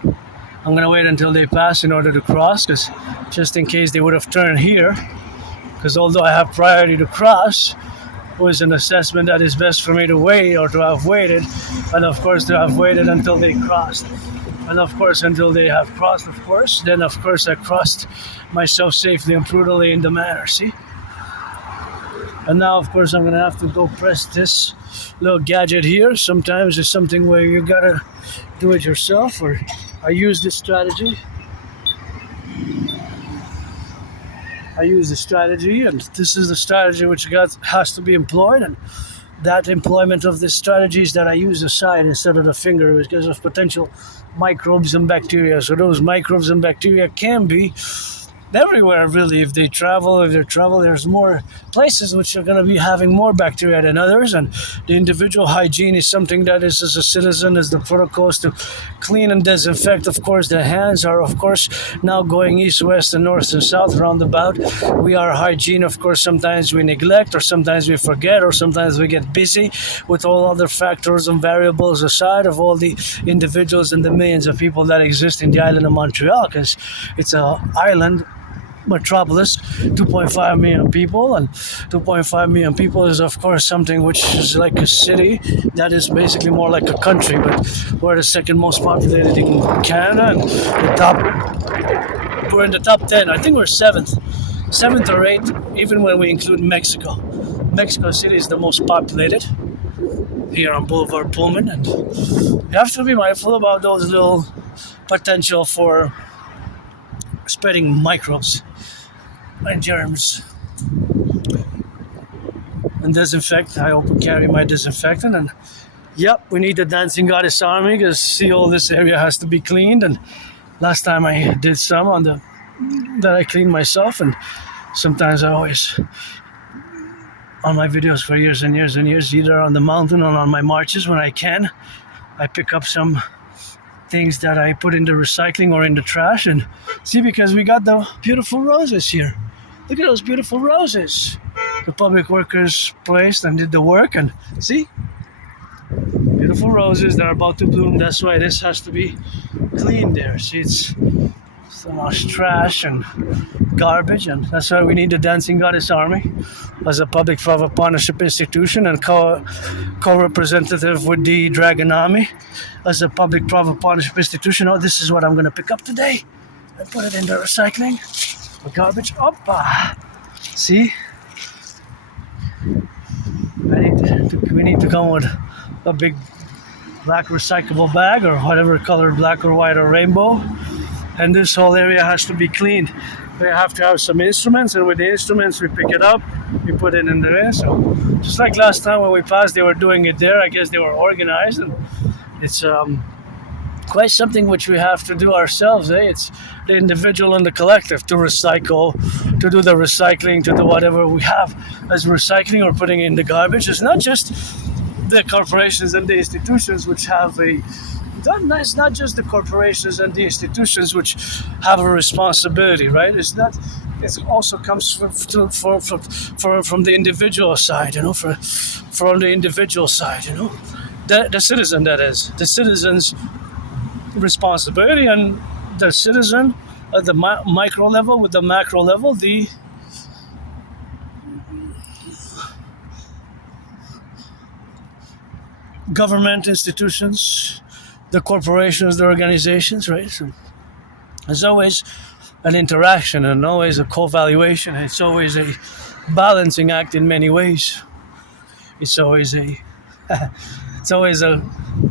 I'm gonna wait until they pass in order to cross, because just in case they would have turned here, because although I have priority to cross, it was an assessment that is best for me to wait, or to have waited, and of course to have waited until they crossed. And of course until they have crossed, then of course I crossed myself safely and prudently in the manner, see? And now, of course, I'm gonna have to go press this little gadget here. Sometimes it's something where you gotta do it yourself, or I use this strategy. And this is the strategy which has to be employed, and that employment of this strategy is that I use the side instead of the finger because of potential microbes and bacteria. So those microbes and bacteria can be everywhere, really. If there's more places which are going to be having more bacteria than others, and the individual hygiene is something that is, as a citizen, is the protocols to clean and disinfect. Of course, the hands are, of course, now going east, west, and north and south roundabout. We are hygiene, of course. Sometimes we neglect, or sometimes we forget, or sometimes we get busy with all other factors and variables aside of all the individuals and the millions of people that exist in the island of Montreal, because it's an island metropolis, 2.5 million people, and 2.5 million people is, of course, something which is like a city that is basically more like a country, but we're the second most populated in Canada, and we're in the top 10. I think we're seventh or eighth, even when we include Mexico. Mexico City is the most populated here on Boulevard Pullman, and you have to be mindful about those little potential for spreading microbes and germs. And disinfect. I often carry my disinfectant, and we need the dancing goddess army because see, all this area has to be cleaned. And last time I did some that I cleaned myself, and sometimes I always on my videos for years and years and years, either on the mountain or on my marches when I can, I pick up some things that I put in the recycling or in the trash. And see, because we got the beautiful roses here. Look at those beautiful roses. The public workers placed and did the work, and see, beautiful roses that are about to bloom. That's why this has to be cleaned there. See, it's so much trash and garbage, and that's why we need the Dancing Goddess Army as a public-private partnership institution and co-representative with the Dragon Army as a public-private partnership institution. Oh, this is what I'm going to pick up today and put it in the recycling. The garbage. Oppa! See? We need to come with a big black recyclable bag or whatever color, black or white or rainbow. And this whole area has to be cleaned. We have to have some instruments, and with the instruments we pick it up, we put it in there. So just like last time when we passed, they were doing it there. I guess they were organized, and it's quite something which we have to do ourselves. It's the individual and the collective to recycle, to do the recycling, to do whatever we have as recycling or putting in the garbage. It's not just the corporations and the institutions which have it's not just the corporations and the institutions which have a responsibility, right? It's not. It also comes from the individual side, from the individual side, the citizen, that is, the citizen's responsibility, and the citizen at the micro level with the macro level, the government institutions, the corporations, the organizations, right? So there's always an interaction and always a co-valuation. It's always a balancing act in many ways. It's always a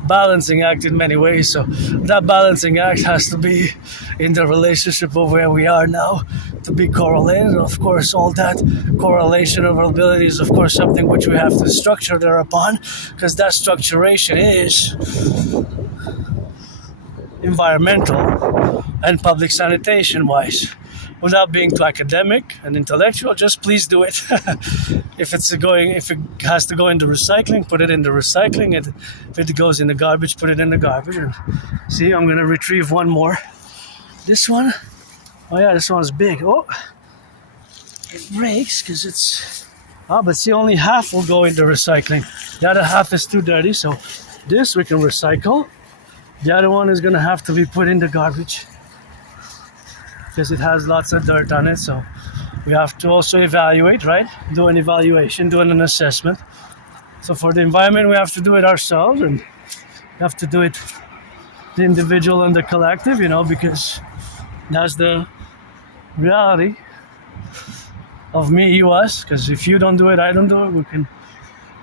balancing act in many ways. So that balancing act has to be in the relationship of where we are now to be correlated. Of course, all that correlation of ability is, of course, something which we have to structure thereupon, because that structuration is environmental and public sanitation wise. Without being too academic and intellectual, just please do it. If it has to go into recycling, put it in the recycling. If it goes in the garbage, put it in the garbage. And see, I'm gonna retrieve one more. This one, oh yeah, this one's big. Oh, it breaks because it's. Oh, but see, only half will go into recycling. The other half is too dirty, so this we can recycle. The other one is gonna have to be put in the garbage, because it has lots of dirt on it. So we have to also evaluate, right? Do an evaluation, do an assessment. So for the environment, we have to do it ourselves, and we have to do it the individual and the collective, because that's the reality. of me, you, us. Because if you don't do it, I don't do it. We can,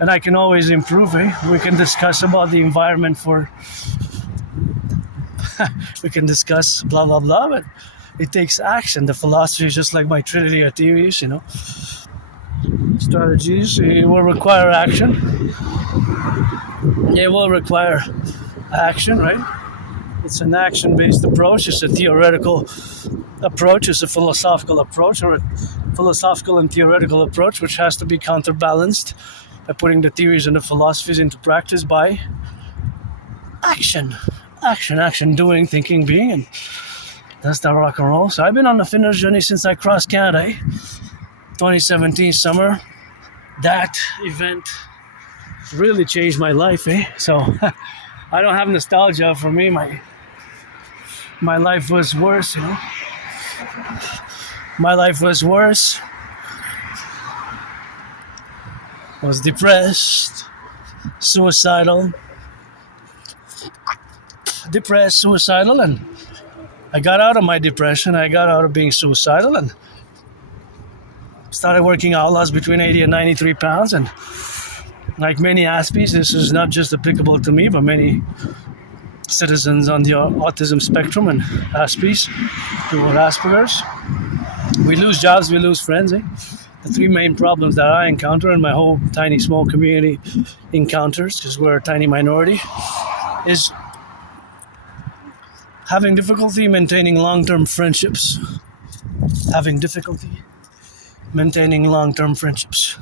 and I can always improve. We can discuss about the environment for. We can discuss blah blah blah, but it takes action. The philosophy is just like my trinity of theories, strategies. It will require action. It will require action, right? It's an action-based approach. It's a theoretical approach. It's a philosophical approach, or a philosophical and theoretical approach, which has to be counterbalanced by putting the theories and the philosophies into practice by action. Action, doing, thinking, being, and that's the rock and roll. So I've been on the fitness journey since I crossed Canada, 2017 summer. That event really changed my life, So I don't have nostalgia. For me, my life was worse, My life was worse. I was depressed, suicidal, and I got out of my depression. I got out of being suicidal and started working out, lost between 80 and 93 pounds. And like many Aspies, this is not just applicable to me, but many citizens on the autism spectrum and Aspies, people with Asperger's. We lose jobs, we lose friends. The three main problems that I encounter and my whole tiny small community encounters, because we're a tiny minority, is having difficulty maintaining long-term friendships. Having difficulty maintaining long-term friendships.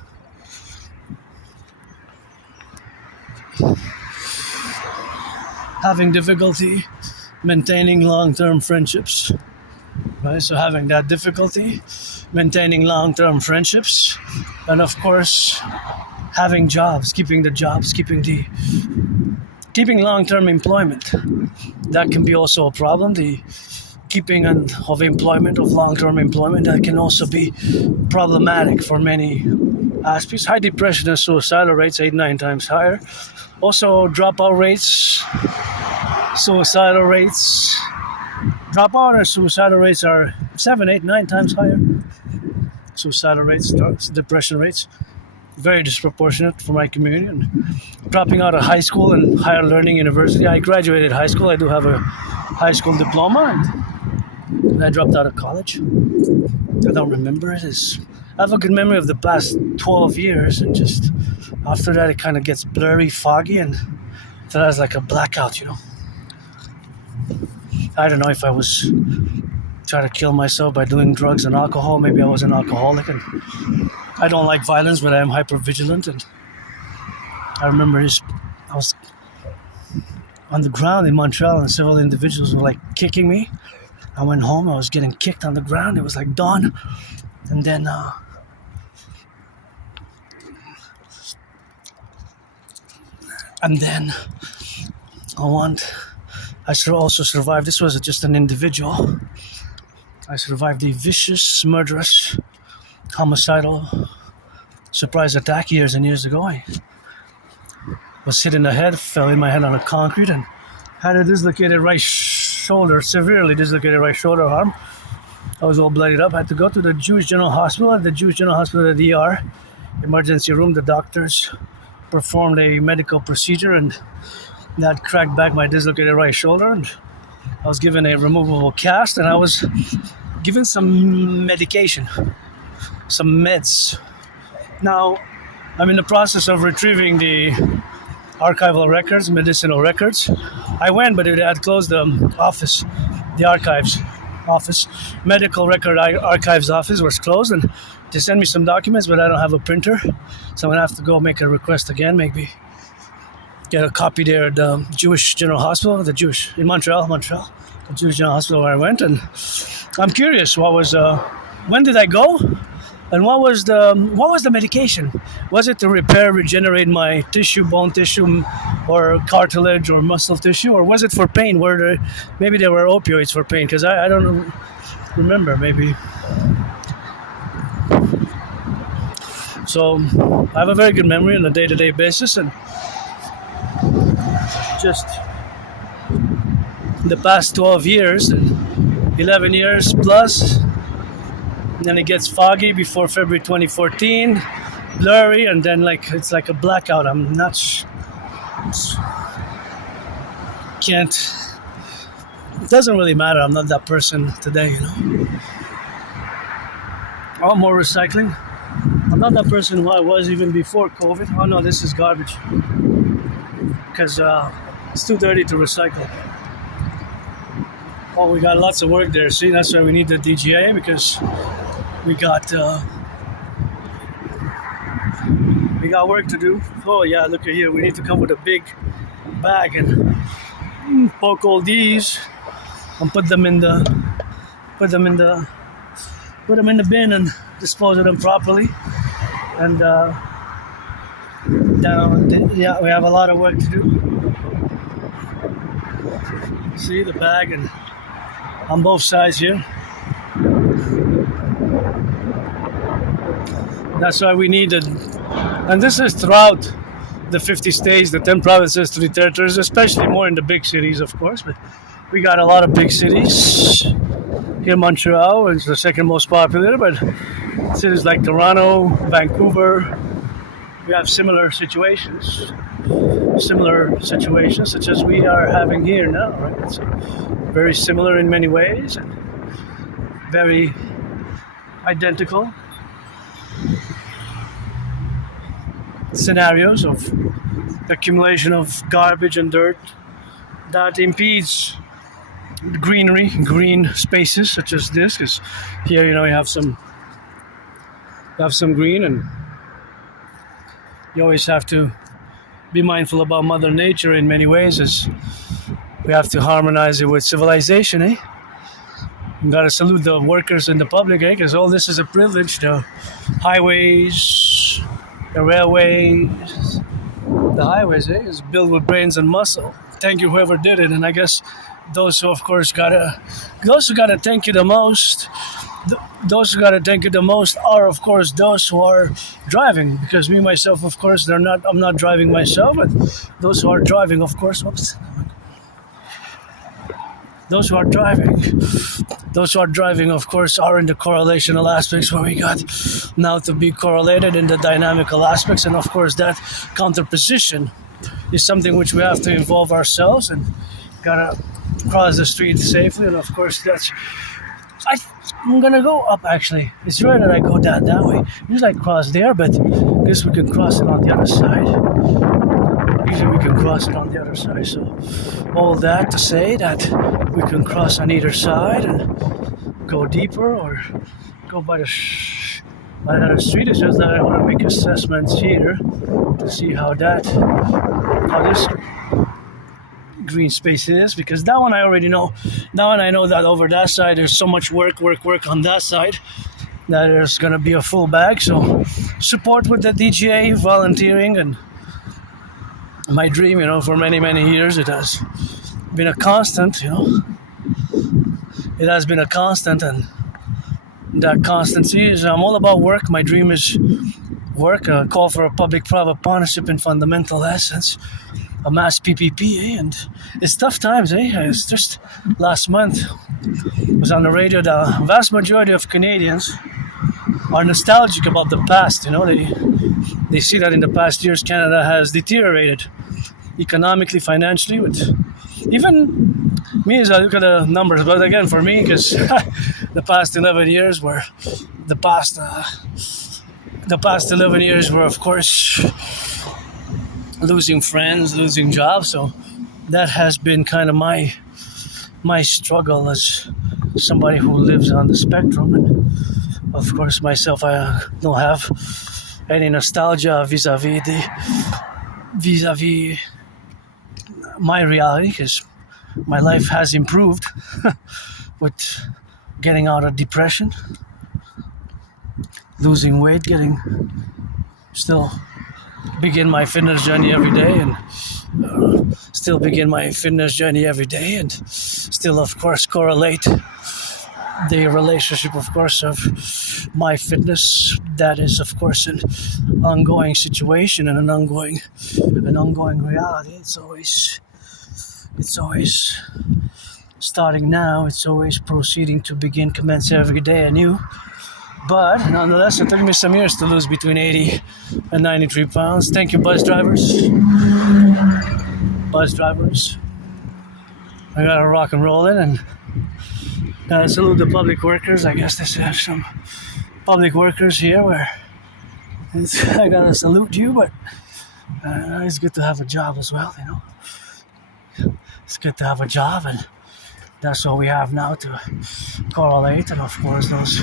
Having difficulty maintaining long-term friendships. Right? So having that difficulty maintaining long-term friendships, and of course having jobs, keeping the jobs, keeping long-term employment. That can be also a problem. The keeping of employment, of long-term employment, that can also be problematic for many aspects. High depression and suicidal rates 8-9 times higher. Also dropout rates, suicidal rates. Dropout or suicidal rates are 7-8-9 times higher. Suicidal rates, depression rates, very disproportionate for my community. And dropping out of high school and higher learning university. I graduated high school. I do have a high school diploma, and I dropped out of college. I don't remember it. I have a good memory of the past 12 years, and just after that it kind of gets blurry, foggy, and so that's like a blackout, I don't know if I was trying to kill myself by doing drugs and alcohol. Maybe I was an alcoholic, and I don't like violence, but I am hyper-vigilant. And I remember I was on the ground in Montreal, and several individuals were like kicking me. I went home, I was getting kicked on the ground. It was like dawn. And then I should also survive. This was just an individual. I survived a vicious, murderous, homicidal surprise attack years and years ago. I was hit in the head, fell in my head on the concrete, and had a dislocated right shoulder, severely dislocated right shoulder arm. I was all bloodied up. I had to go to the Jewish General Hospital. At the Jewish General Hospital, at the ER, emergency room, the doctors performed a medical procedure, and that cracked back my dislocated right shoulder. And I was given a removable cast, and I was given some medication, some meds. Now, I'm in the process of retrieving the archival records, medicinal records. I went, but it had closed the office, the archives office. Medical record archives office was closed, and they sent me some documents, but I don't have a printer, so I'm gonna have to go make a request again, maybe get a copy there at the Jewish General Hospital, in Montreal, the Jewish General Hospital where I went. And I'm curious, when did I go? And what was the medication? Was it to repair, regenerate my tissue, bone tissue, or cartilage or muscle tissue, or was it for pain? Maybe there were opioids for pain, because I don't remember, maybe. So I have a very good memory on a day-to-day basis, and just the past 12 years and 11 years plus, then it gets foggy before February 2014, blurry, and then like it's like a blackout. I'm not can't. It doesn't really matter. I'm not that person today, you know. Oh, more recycling. I'm not that person who I was even before COVID. Oh no, this is garbage because it's too dirty to recycle. Oh, we got lots of work there. See, that's why we need the DGA, because we got work to do. Oh yeah, look at here. We need to come with a big bag and poke all these and put them in the bin and dispose of them properly. And yeah, we have a lot of work to do. See the bag and on both sides here. That's why we need it. And this is throughout the 50 states, the 10 provinces, 3 territories, especially more in the big cities, of course. But we got a lot of big cities. Here, Montreal is the second most popular, but cities like Toronto, Vancouver, we have similar situations such as we are having here now, right? It's very similar in many ways and very identical scenarios of accumulation of garbage and dirt that impedes greenery, green spaces such as this, because here, you know, you have some green, and you always have to be mindful about Mother Nature in many ways, as we have to harmonize it with civilization, eh? You gotta salute the workers in the public, eh? Because all this is a privilege. The highways, the railways, the highways, eh? Is built with brains and muscle. Thank you, whoever did it, and I guess those who, of course, gotta thank you the most. Those who gotta thank you the most are, of course, those who are driving. Because me myself, of course, I'm not driving myself, but those who are driving, of course, those who are driving, of course, are in the correlational aspects where we got now to be correlated in the dynamical aspects, and of course, that counterposition is something which we have to involve ourselves and gotta cross the street safely, and of course I'm gonna go up. Actually, it's rare that I go down that way. Usually I cross there, but I guess we can cross it on the other side. Usually we can cross it on the other side. So all that to say that we can cross on either side and go deeper or go by the street. It's just that I want to make assessments here to see how this green space is, because that one I already know. That one I know that over that side there's so much work on that side that there's gonna be a full bag. So support with the DGA, volunteering, and my dream, you know, for many years it has been a constant, you know. It has been a constant, and that constancy is I'm all about work. My dream is work, a call for a public-private partnership in fundamental essence, a mass PPP, eh? And it's tough times, eh? It's just last month it was on the radio. The vast majority of Canadians are nostalgic about the past. You know, they see that in the past years Canada has deteriorated economically, financially. With even me, as I look at the numbers, but again for me, because the past 11 years were the past 11 years were, of course, losing friends, losing jobs. So that has been kind of my struggle as somebody who lives on the spectrum. And of course, myself, I don't have any nostalgia vis-a-vis my reality, because my life has improved with getting out of depression, losing weight, still begin my fitness journey every day, and still of course correlate the relationship, of course, of my fitness. That is, of course, an ongoing situation and an ongoing reality. It's always starting now. It's always proceeding to commence every day anew. But nonetheless, it took me some years to lose between 80 and 93 pounds. Thank you, bus drivers. Bus drivers. I gotta rock and roll it, and gotta salute the public workers. I guess they have some public workers here where I gotta salute you, but it's good to have a job as well, you know. It's good to have a job, and that's what we have now to correlate, and of course those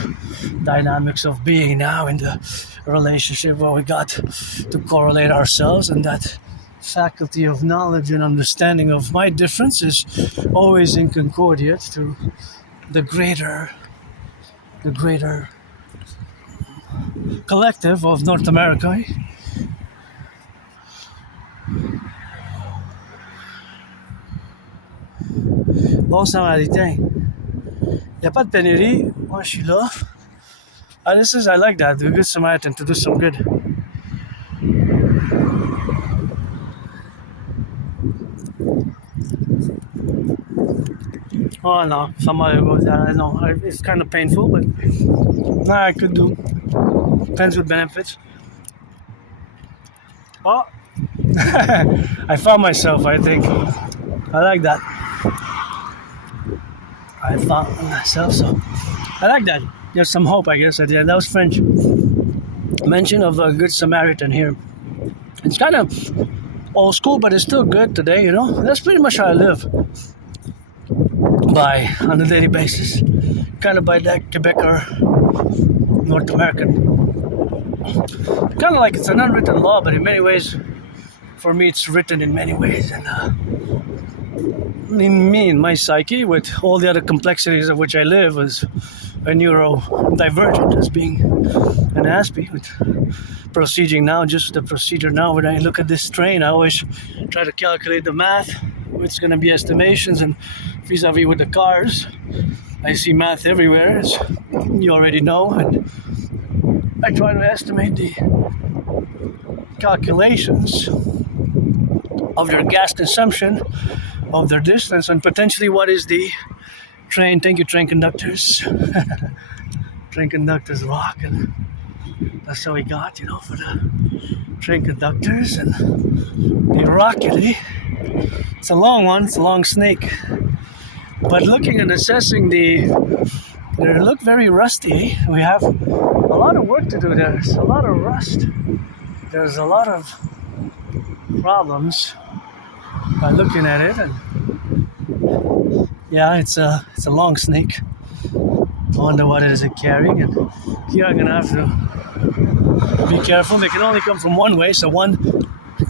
dynamics of being now in the relationship where we got to correlate ourselves, and that faculty of knowledge and understanding of my difference is always in concordiate to the greater collective of North America. Bon Samaritain. Il n'y a pas de pénurie. Moi, je suis là. I like that. The Good Samaritan to do some good. Oh no, somebody goes down. I know it's kind of painful, but I could do. Depends with benefits. Oh, I found myself. I think I like that. I found myself, so I like that. There's some hope, I guess. At the end, that was French mention of a Good Samaritan here. It's kind of old school, but it's still good today. You know, that's pretty much how I live. On a daily basis, kind of by that Quebec or North American. Kind of like it's an unwritten law, but in many ways, for me, it's written in many ways. And in me, in my psyche, with all the other complexities of which I live, as a neurodivergent, as being an Aspie, with proceeding now, just the procedure now. When I look at this train, I always try to calculate the math. It's going to be estimations, and vis-a-vis with the cars, I see math everywhere, as you already know, and I try to estimate the calculations of their gas consumption, of their distance, and potentially what is the train. Thank you, train conductors. Train conductors rock, and that's how we got, you know, for the train conductors, and they rock it, eh? It's a long one, it's a long snake. But looking and assessing they look very rusty. We have a lot of work to do. There's a lot of rust. There's a lot of problems by looking at it. And yeah, it's a long snake. I wonder what it is it carrying. And here I'm gonna have to be careful. They can only come from one way, so one,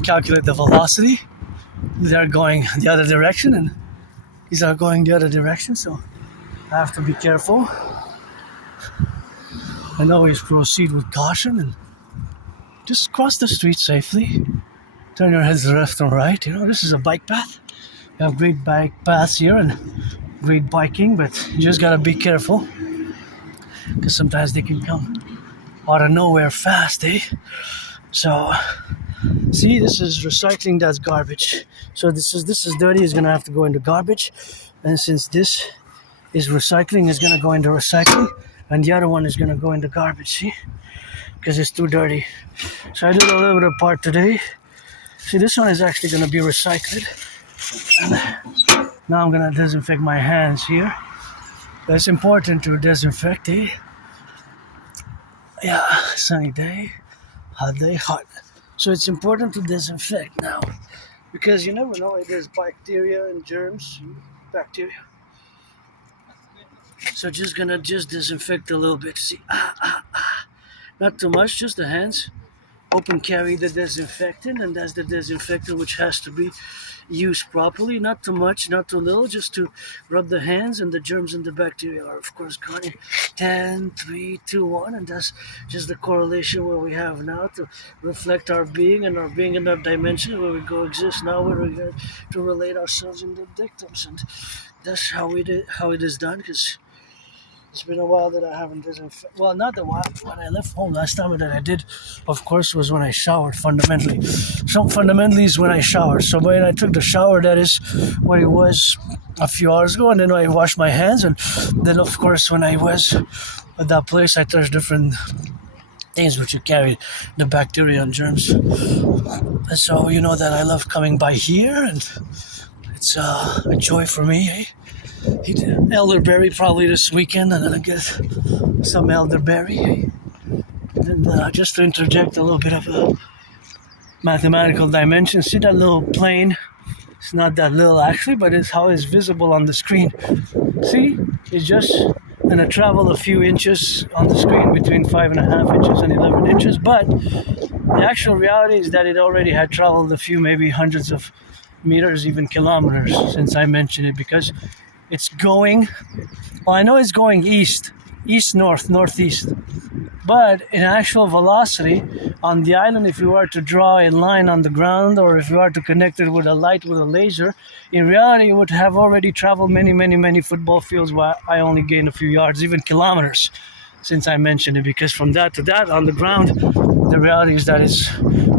calculate the velocity. They're going the other direction, and these are going the other direction, so I have to be careful and always proceed with caution, and just cross the street safely. Turn your heads left and right. You know, this is a bike path. We have great bike paths here and great biking, but you just gotta be careful, because sometimes they can come out of nowhere fast, eh? So see, this is recycling, that's garbage. So this is dirty, is gonna have to go into garbage. And since this is recycling, it's gonna go into recycling. And the other one is gonna go into garbage, see? Because it's too dirty. So I did a little bit of part today. See, this one is actually gonna be recycled. And now I'm gonna disinfect my hands here. But it's important to disinfect, eh? Yeah, sunny day, hot day, hot. So it's important to disinfect now, because you never know if there's bacteria and germs, bacteria. So just gonna disinfect a little bit. See, not too much, just the hands. Open carry the disinfectant, and that's the disinfectant which has to be used properly. Not too much, not too little, just to rub the hands, and the germs and the bacteria are of course gone. 10, 3, 2, 1, and that's just the correlation where we have now to reflect our being, and our being in that dimension where we go exist now, where we get to relate ourselves into victims, and that's how it is done. Because It's been a while that I haven't disinfected. Well, not the while when I left home. Last time that I did, of course, was when I showered. Fundamentally, is when I showered. So when I took the shower, that is what it was a few hours ago, and then I washed my hands, and then of course when I was at that place, I touched different things which you carry the bacteria and germs. And so you know that I love coming by here, and it's a joy for me. Eh? Elderberry probably this weekend. I'm gonna get some elderberry. And just to interject a little bit of a mathematical dimension. See that little plane? It's not that little actually, but it's how it's visible on the screen. See, it's just gonna travel a few inches on the screen, between 5.5 inches and 11 inches. But the actual reality is that it already had traveled a few, maybe hundreds of meters, even kilometers, since I mentioned it, because it's going, well, I know it's going east, north, northeast. But in actual velocity on the island, if you were to draw a line on the ground, or if you were to connect it with a light, with a laser, in reality it would have already traveled many football fields, while I only gained a few yards, even kilometers, since I mentioned it. Because from that to that on the ground, the reality is that it's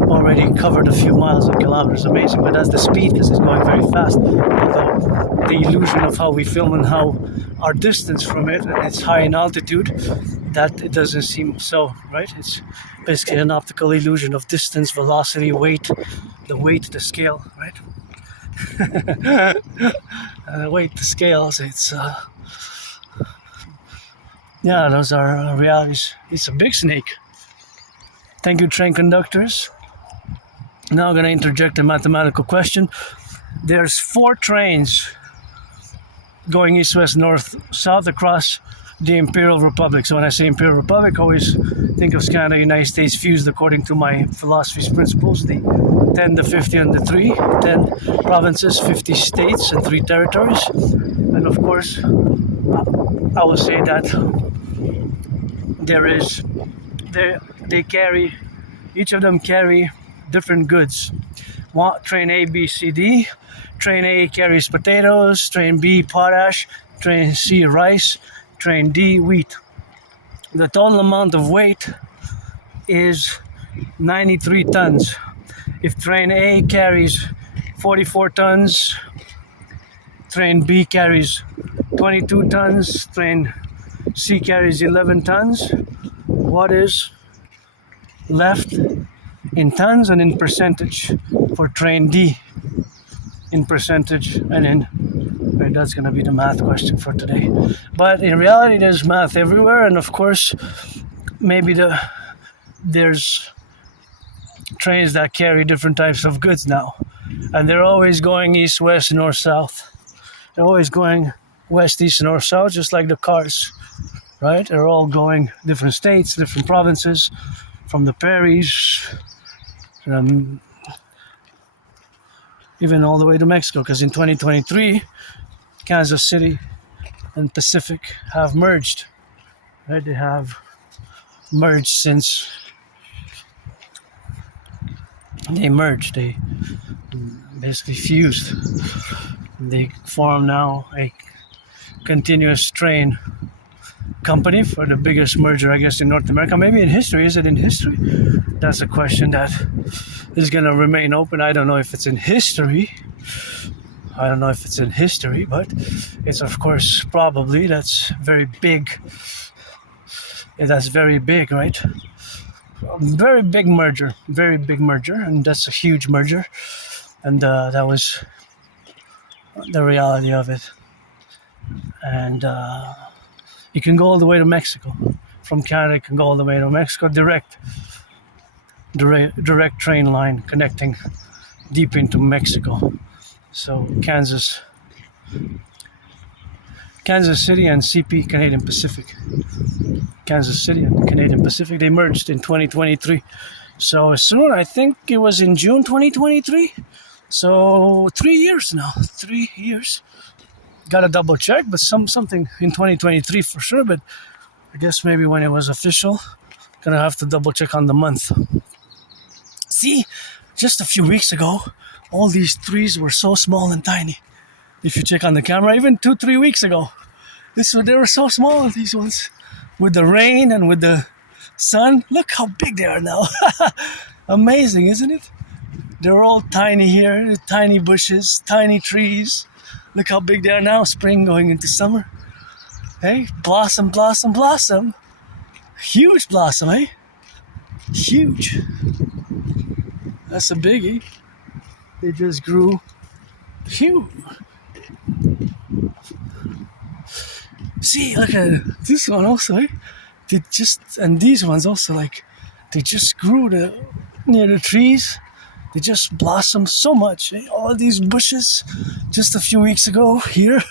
already covered a few miles and kilometers. Amazing, but that's the speed, because it's going very fast. Although the illusion of how we film and how our distance from it, and it's high in altitude, that it doesn't seem so, right? It's basically an optical illusion of distance, velocity, weight, the scale, right? The weight, the scales, it's yeah, those are realities. It's a big snake. Thank you, train conductors. Now I'm going to interject a mathematical question. There's 4 trains going east, west, north, south across the Imperial Republic. So when I say Imperial Republic, always think of Canada, United States fused according to my philosophy's principles, the 10, the 50, and the 3. 10 provinces, 50 states, and 3 territories. And of course, I will say that they carry, each of them carry different goods. Train A, B, C, D. Train A carries potatoes, train B, potash, train C, rice, train D, wheat. The total amount of weight is 93 tons. If train A carries 44 tons, train B carries 22 tons, train C carries 11 tons, what is left in tons and in percentage for train D? In percentage and in, right, that's going to be the math question for today. But in reality, there's math everywhere, and of course, maybe there's trains that carry different types of goods now, and they're always going east, west, north, south. They're always going west, east, north, south, just like the cars, right? They're all going different states, different provinces, from the prairies, even all the way to Mexico, because in 2023, Kansas City and Pacific have merged, right? They have merged since they merged. They basically fused. They form now a continuous train company for the biggest merger, I guess, in North America. Maybe in history. Is it in history? That's a question that is going to remain open. I don't know if it's in history. But it's, of course, probably. That's very big. Yeah, that's very big, right? Very big merger, and that's a huge merger. And that was the reality of it. And you can go all the way to Mexico. From Canada, you can go all the way to Mexico, direct train line connecting deep into Mexico. So Kansas City and CP, Canadian Pacific. Kansas City and Canadian Pacific, they merged in 2023. So soon, I think it was in June 2023. So 3 years now. 3 years. Gotta double check, but something in 2023 for sure. But I guess maybe when it was official, gonna have to double check on the month. See, just a few weeks ago, all these trees were so small and tiny. If you check on the camera, even 2-3 weeks ago, They were so small, these ones. With the rain and with the sun, look how big they are now. Amazing, isn't it? They're all tiny here, tiny bushes, tiny trees. Look how big they are now, spring going into summer. Hey, blossom, blossom, blossom. Huge blossom, eh? Huge. That's a biggie. They just grew huge. See, look at this one also, eh? And these ones also, like, they just grew near the trees. They just blossomed so much. Eh? All these bushes just a few weeks ago here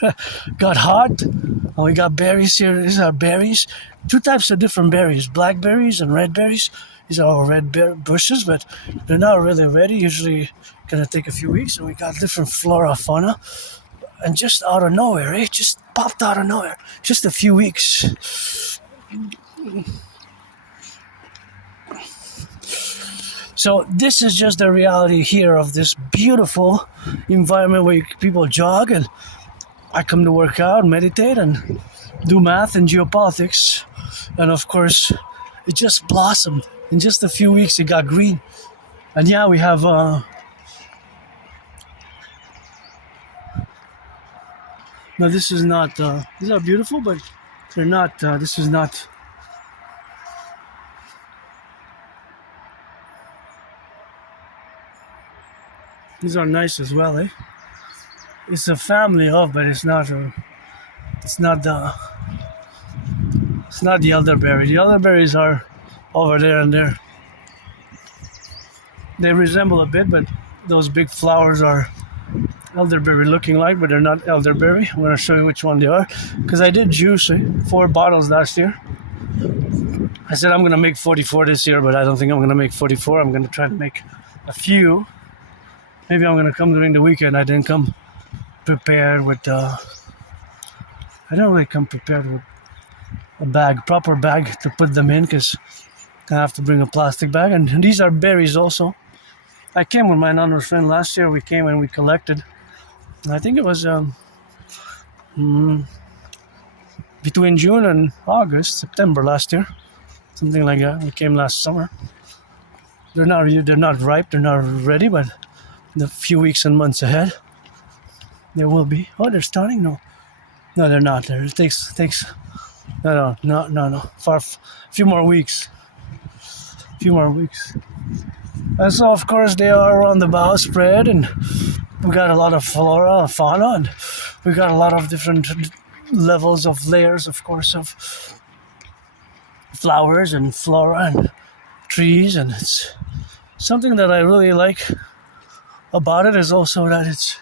got hot. And we got berries here. These are berries. Two types of different berries, blackberries and red berries. These are all red bushes, but they're not really ready. Usually gonna take a few weeks. And we got different flora, fauna. And just out of nowhere, eh? Just popped out of nowhere. Just a few weeks. So this is just the reality here of this beautiful environment where people jog, and I come to work out, meditate, and do math and geopolitics. And of course, it just blossomed. In just a few weeks, it got green. And yeah, we have... No, this is not... these are beautiful, but they're not... this is not... These are nice as well, eh? It's a family of, but it's not the elderberry. The elderberries are over there and there. They resemble a bit, but those big flowers are elderberry looking like, but they're not elderberry. I'm gonna show you which one they are, because I did juice 4 bottles last year. I said I'm gonna make 44 this year, but I don't think I'm gonna make 44. I'm gonna try to make a few. Maybe I'm gonna come during the weekend. I didn't come prepared with I don't really come prepared with a proper bag to put them in, because I have to bring a plastic bag. And these are berries also. I came with my anonymous friend last year. We came and we collected. I think it was between June and September last year, something like that. We came last summer. They're not ripe. They're not ready, but the few weeks and months ahead, there will be. Oh, they're starting? No, they're not. There. It takes. No. A few more weeks. And so, of course, they are on the bough spread, and we got a lot of flora and fauna, and we got a lot of different levels of layers, of course, of flowers and flora and trees. And it's something that I really like about it is also that it's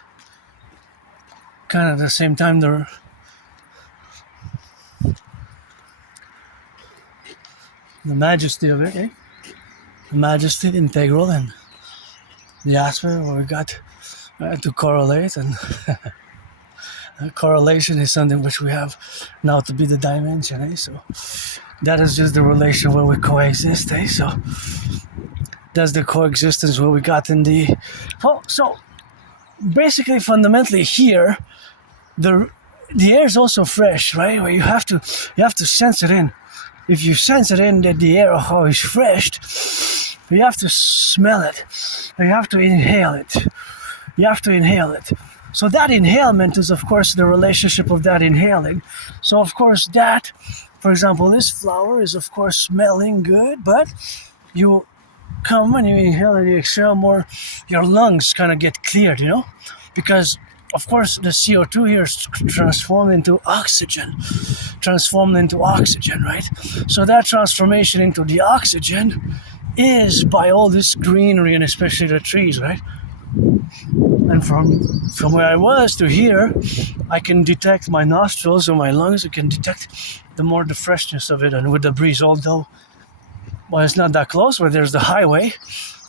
kind of at the same time the majesty of it, eh? The majesty, integral, and the aspect where we got to correlate, and correlation is something which we have now to be the dimension, eh? So that is just the relation where we coexist, eh? So that's the coexistence where we got in the... Well, so basically, fundamentally here, the air is also fresh, right? Where you have to sense it in. If you sense it in that the air is fresh, you have to smell it. You have to inhale it. So that inhalement is, of course, the relationship of that inhaling. So, of course, that, for example, this flower is, of course, smelling good, but you come and you inhale and you exhale more, your lungs kind of get cleared, because of course the CO2 here is transformed into oxygen, right? So that transformation into the oxygen is by all this greenery, and especially the trees, right? And from where I was to here, I can detect my nostrils or my lungs. I can detect the freshness of it, and with the breeze, although well, it's not that close where there's the highway,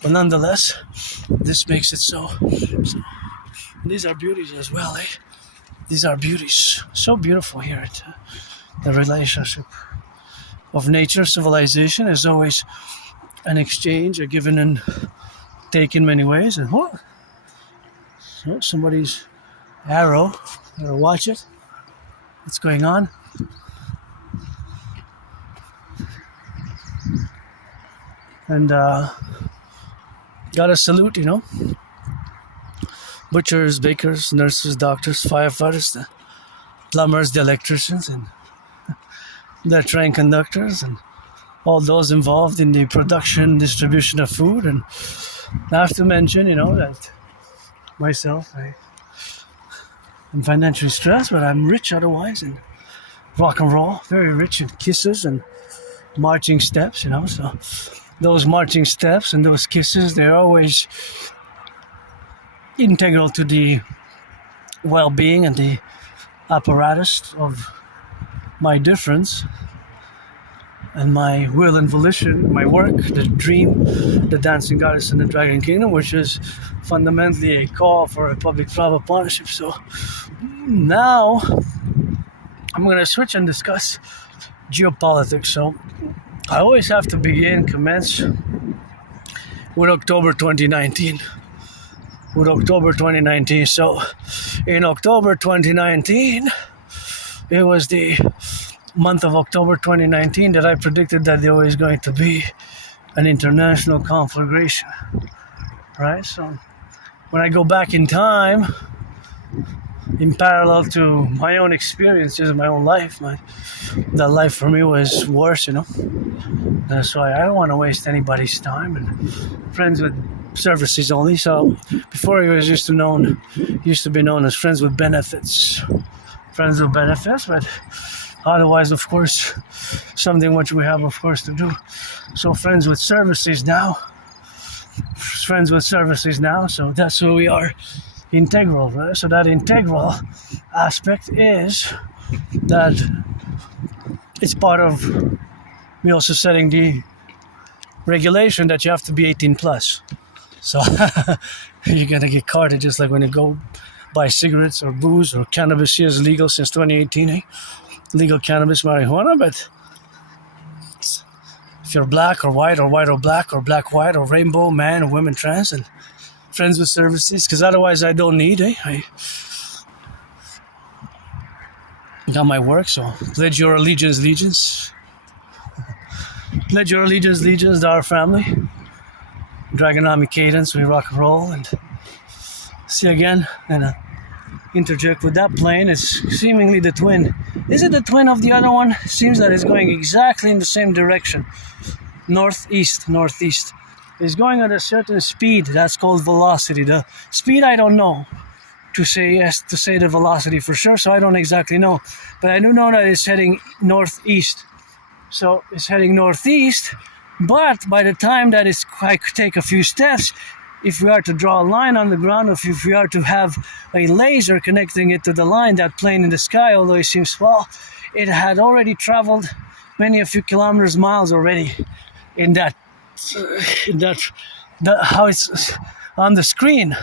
but nonetheless, this makes it so. These are beauties as well, eh? These are beauties. So beautiful here. The relationship of nature, civilization is always an exchange, a give and take in many ways. And what? So somebody's arrow. Watch it. What's going on? And gotta salute, butchers, bakers, nurses, doctors, firefighters, the plumbers, the electricians, and the train conductors, and all those involved in the production, distribution of food. And I have to mention, that myself, I'm financially stressed, but I'm rich otherwise, and rock and roll, very rich in kisses and marching steps, so those marching steps and those kisses, they're always integral to the well-being and the apparatus of my difference and my will and volition, my work, the dream, the dancing goddess and the dragon kingdom, which is fundamentally a call for a public-private partnership. So now I'm going to switch and discuss geopolitics. So I always have to commence with October 2019. So in October 2019, it was the month of October 2019 that I predicted that there was going to be an international conflagration, right? So when I go back in time, in parallel to my own experiences in my own life, that life for me was worse, That's why I don't want to waste anybody's time, and friends with services only. So before he was used to be known as friends with benefits. But otherwise, of course, something which we have, of course, to do. So friends with services now. So that's who we are. Integral, right? So that integral aspect is that it's part of me also setting the regulation that you have to be 18 plus. So you're gonna get carded just like when you go buy cigarettes or booze or cannabis. Here is legal since 2018, legal cannabis, marijuana. But if you're black or white or black or black, white or rainbow, man or women, trans, and friends with services, because otherwise I don't need, I got my work, so pledge your allegiance. Pledge your allegiance to our family. Dragonomic cadence, we rock and roll, and see again, and interject with that plane. It's seemingly the twin. Is it the twin of the other one? Seems that it's going exactly in the same direction. Northeast. It's going at a certain speed. That's called velocity. The speed I don't know to say the velocity for sure, so I don't exactly know. But I do know that it's heading northeast. So it's heading northeast, but by the time that I could take a few steps, if we are to draw a line on the ground, if we are to have a laser connecting it to the line, that plane in the sky, although it seems small, it had already traveled a few kilometers, miles already in that how it's on the screen.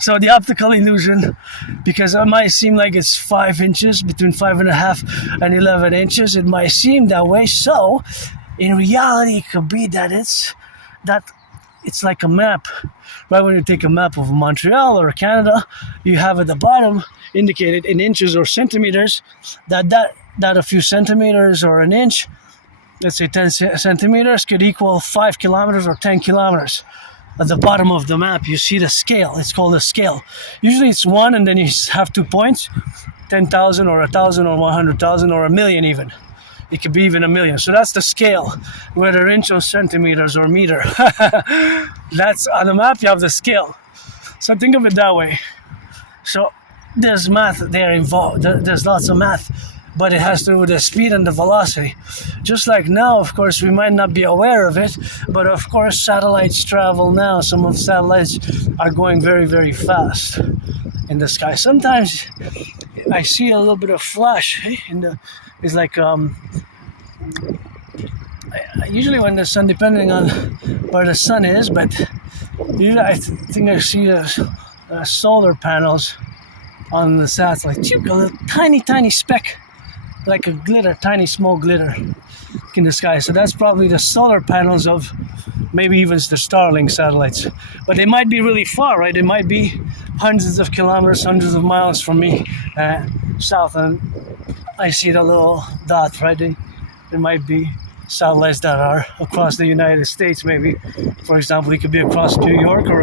So the optical illusion, because it might seem like it's 5 inches, between 5.5 and 11 inches, it might seem that way. So in reality, it could be that it's like a map. Right, when you take a map of Montreal or Canada, you have at the bottom indicated in inches or centimeters, that a few centimeters or an inch, let's say 10 centimeters, could equal 5 kilometers or 10 kilometers. At the bottom of the map, you see the scale. It's called a scale. Usually it's 1, and then you have 2 points, 10,000 or 1,000 or 100,000 or 1,000,000 even. It could be even 1,000,000. So that's the scale, whether inch or centimeters or meter. That's on the map, you have the scale. So think of it that way. So there's math there involved. There's lots of math, but it has to do with the speed and the velocity. Just like now, of course, we might not be aware of it, but of course, satellites travel now. Some of satellites are going very, very fast in the sky. Sometimes I see a little bit of flash it's like usually when the sun, depending on where the sun is, but usually I think I see solar panels on the satellite. A little tiny speck, like a glitter, tiny small glitter in the sky. So that's probably the solar panels of maybe even the Starlink satellites. But they might be really far, right? It might be hundreds of kilometers, hundreds of miles from me south. And I see the little dot, right? It might be satellites that are across the United States, maybe. For example, it could be across New York or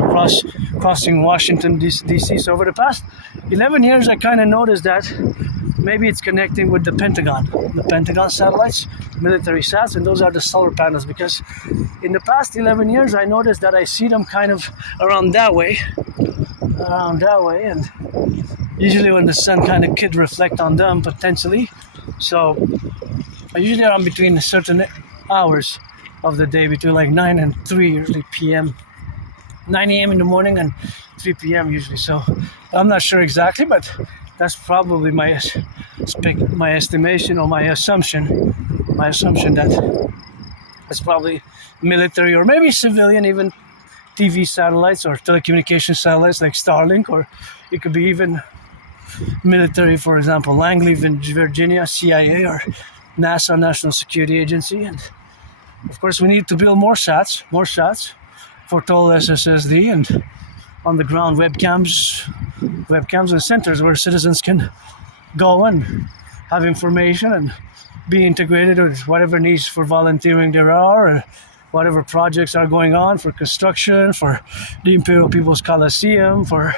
crossing Washington, D.C. So over the past 11 years, I kind of noticed that maybe it's connecting with the Pentagon satellites, military sats, and those are the solar panels, because in the past 11 years, I noticed that I see them kind of around that way, and usually when the sun kind of could reflect on them potentially. So usually around between certain hours of the day, between like 9 and 3 usually p.m. 9 a.m. in the morning and 3 p.m. usually. So I'm not sure exactly, but that's probably my estimation or my assumption that it's probably military or maybe civilian, even TV satellites or telecommunication satellites like Starlink, or it could be even military, for example, Langley, Virginia, CIA, or NASA, National Security Agency. And of course, we need to build more sats for total SSSD and on the ground webcams and centers where citizens can go and have information and be integrated with whatever needs for volunteering there are, or whatever projects are going on for construction, for the Imperial People's Coliseum, for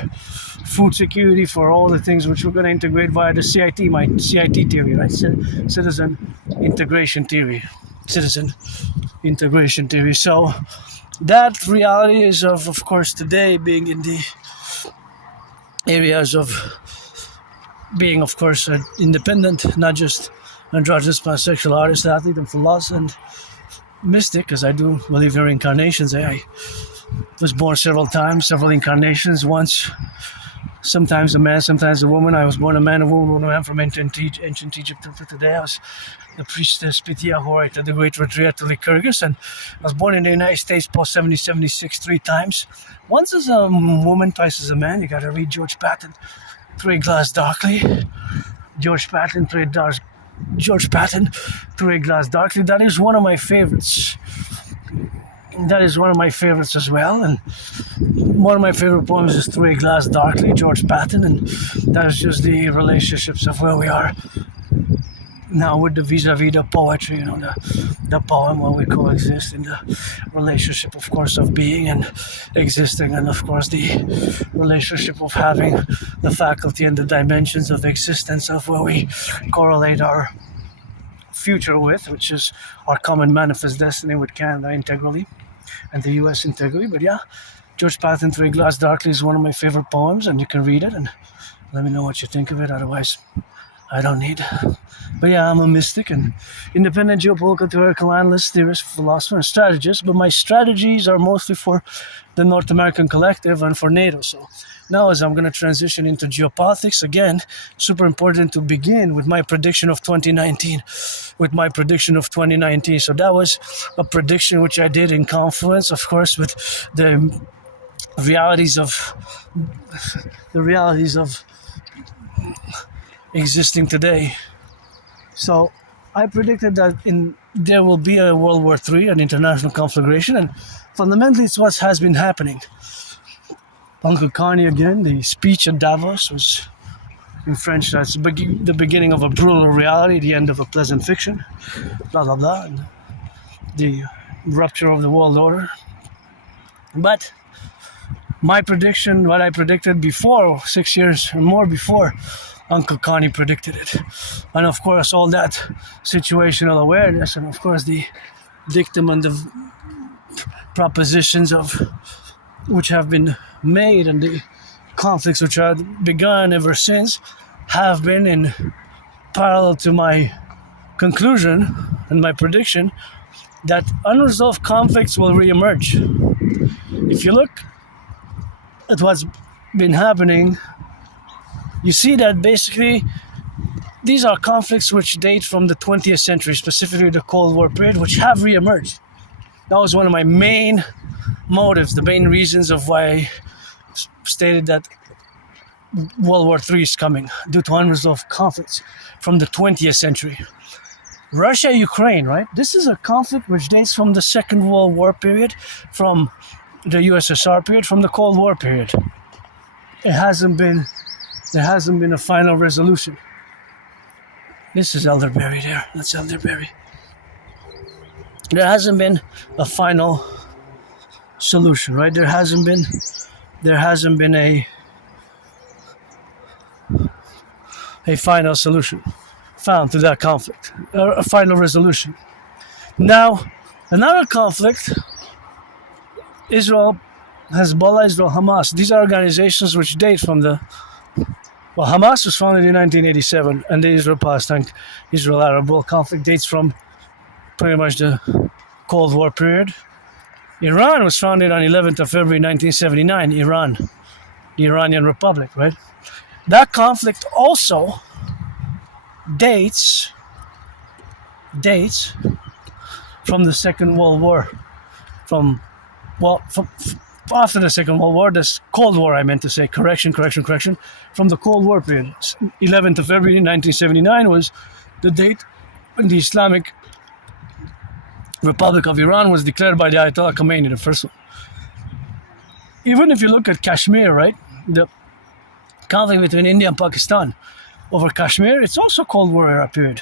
food security, for all the things which we're going to integrate via the my CIT theory, right? Citizen integration theory. So that reality is of course, today being in the areas of being, of course, independent, not just androgynous pansexual artist, athlete, and philosopher, and mystic, because I do believe in reincarnations. I was born several incarnations, once sometimes a man, sometimes a woman. I was born a man, a woman from ancient Egypt until today. I was the priestess Pythia Horite at the Great Retreat to Lycurgus, and I was born in the United States post 7076 3 times. Once as a woman, twice as a man. You gotta read George Patton, Three Glass Darkly. George Patton, Three Glass Darkly. That is one of my favorites. As well. And one of my favorite poems is Three Glass Darkly, George Patton. And that is just the relationships of where we are now with the vis-a-vis the poetry, the poem, where we coexist in the relationship, of course, of being and existing, and of course the relationship of having the faculty and the dimensions of existence of where we correlate our future with, which is our common manifest destiny with Canada integrally and the US integrally. But yeah, George Patton, Three Glass Darkly is one of my favorite poems, and you can read it and let me know what you think of it. Otherwise, I don't need. But yeah, I'm a mystic and independent geopolitical theoretical analyst, theorist, philosopher, and strategist. But my strategies are mostly for the North American Collective and for NATO. So now, as I'm going to transition into geopolitics, again, super important to begin with my prediction of 2019. So that was a prediction which I did in confluence, of course, with the realities of existing today. So I predicted that there will be a World War III, an international conflagration, and fundamentally it's what has been happening. Uncle Connie again, the speech at Davos was in French, that's the beginning of a brutal reality, the end of a pleasant fiction, blah blah blah, and the rupture of the world order. But my prediction, what I predicted before, 6 years or more before, Uncle Connie predicted it. And of course, all that situational awareness, and of course the dictum and the propositions of which have been made and the conflicts which have begun ever since have been in parallel to my conclusion and my prediction that unresolved conflicts will reemerge. If you look at what's been happening, you see that basically these are conflicts which date from the 20th century, specifically the Cold War period, which have reemerged. That was one of my main motives, the main reasons of why I stated that World War III is coming, due to unresolved conflicts from the 20th century. Russia-Ukraine, right? This is a conflict which dates from the Second World War period, from the USSR period, from the Cold War period. There hasn't been a final resolution. This is elderberry there. That's elderberry. There hasn't been a final solution, right? There hasn't been a final solution found to that conflict, or a final resolution. Now, another conflict, Israel, Hezbollah, Israel, Hamas. These are organizations which date from Hamas was founded in 1987, and the Israel-Palestine, Israel-Arab World conflict dates from pretty much the Cold War period. Iran was founded on 11th of February 1979, the Iranian Republic, right? That conflict also dates from the Second World War, from after the Second World War, this Cold War, I meant to say, correction, from the Cold War period. 11th of February 1979 was the date when the Islamic Republic of Iran was declared by the Ayatollah Khomeini, the first one. Even if you look at Kashmir, right, the conflict between India and Pakistan over Kashmir, it's also Cold War era period.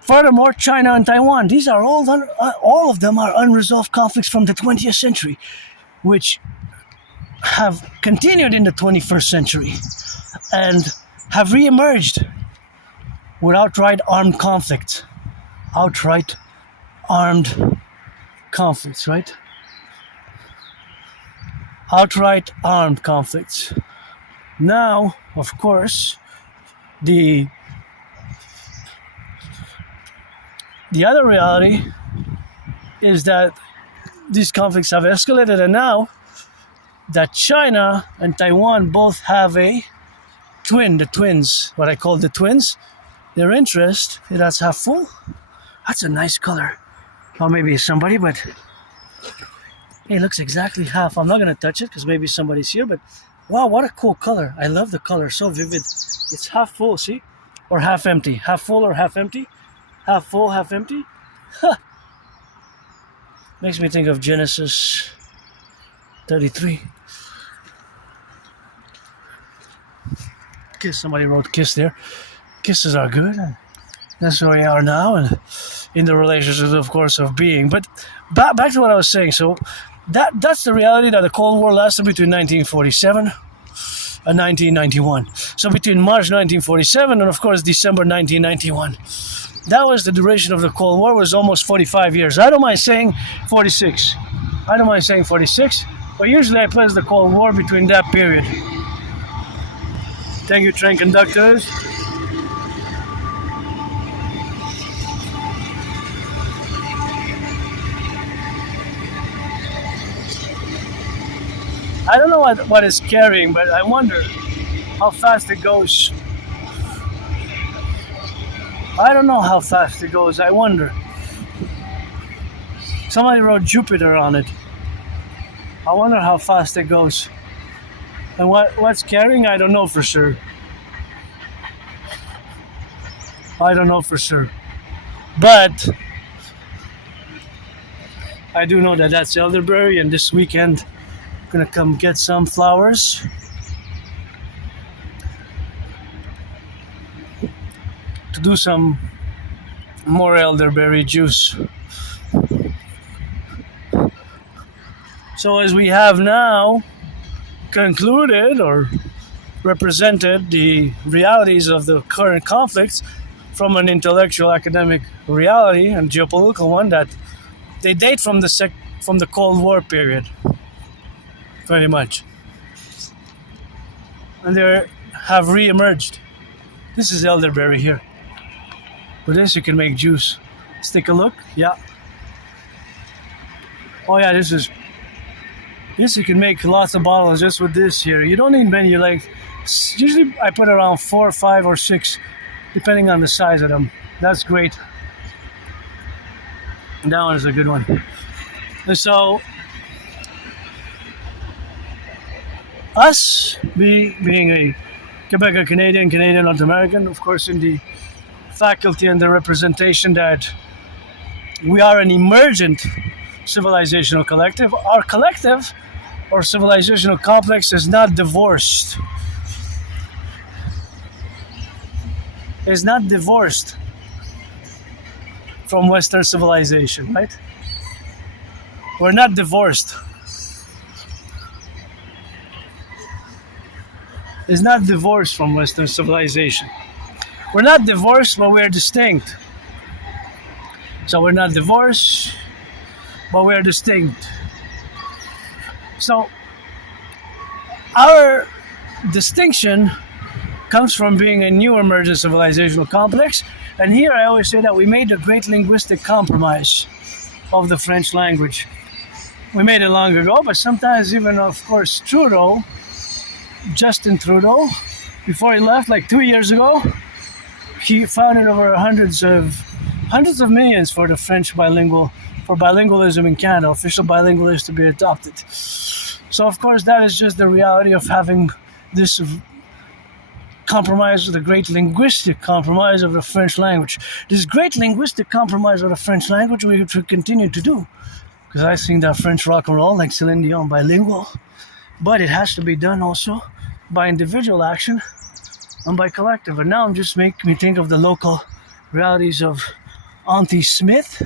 Furthermore, China and Taiwan, these are all of them are unresolved conflicts from the 20th century, which have continued in the 21st century and have re-emerged with outright armed conflicts. Outright armed conflicts, right? Outright armed conflicts. Now, of course, the other reality is that these conflicts have escalated, and now that China and Taiwan both have the twins, what I call the twins, their interest, that's half full. That's a nice color. Well, maybe it's somebody, but it looks exactly half. I'm not going to touch it because maybe somebody's here, but wow, what a cool color. I love the color, so vivid. It's half full, see? Or half empty. Half full or half empty. Half full, half empty. Huh. Makes me think of Genesis 33. Kiss, somebody wrote kiss there. Kisses are good. That's where we are now, and in the relationship, of course, of being. But back to what I was saying. So that's the reality, that the Cold War lasted between 1947 and 1991. So between March 1947 and, of course, December 1991. That was the duration of the Cold War, was almost 45 years. I don't mind saying 46. But usually I place the Cold War between that period. Thank you, train conductors. I don't know what it's carrying, but I wonder how fast it goes. I don't know how fast it goes. I wonder. Somebody wrote Jupiter on it. I wonder how fast it goes. And what's carrying, I don't know for sure. But I do know that that's elderberry, and this weekend I'm gonna come get some flowers. To do some more elderberry juice. So as we have now concluded or represented the realities of the current conflicts from an intellectual academic reality and geopolitical one, that they date from the Cold War period, pretty much, and they have re-emerged. This is elderberry here. With this you can make juice. Let's take a look. Yeah. Oh yeah, this you can make lots of bottles just with this here. You don't need many. Usually I put around 4, 5, or 6, depending on the size of them. That's great. And that one is a good one. And so, us being a Quebec Canadian, North American, of course, in the faculty and the representation that we are an emergent civilizational collective. Our collective or civilizational complex is not divorced. is not divorced from Western civilization, right? We're not divorced. It's not divorced from Western civilization. We're not divorced, but we're distinct. So we're not divorced, but we're distinct. So our distinction comes from being a new emergent civilizational complex. And here I always say that we made a great linguistic compromise of the French language. We made it long ago, but sometimes even, of course, Justin Trudeau, before he left, like 2 years ago, he founded over hundreds of millions for the French for bilingualism in Canada. Official bilingualism to be adopted. So, of course, that is just the reality of having this compromise, the great linguistic compromise of the French language. This great linguistic compromise of the French language we should continue to do. Because I think that French rock and roll, like Celine Dion, bilingual. But it has to be done also by individual action and by collective. And now I'm just making me think of the local realities of Auntie Smith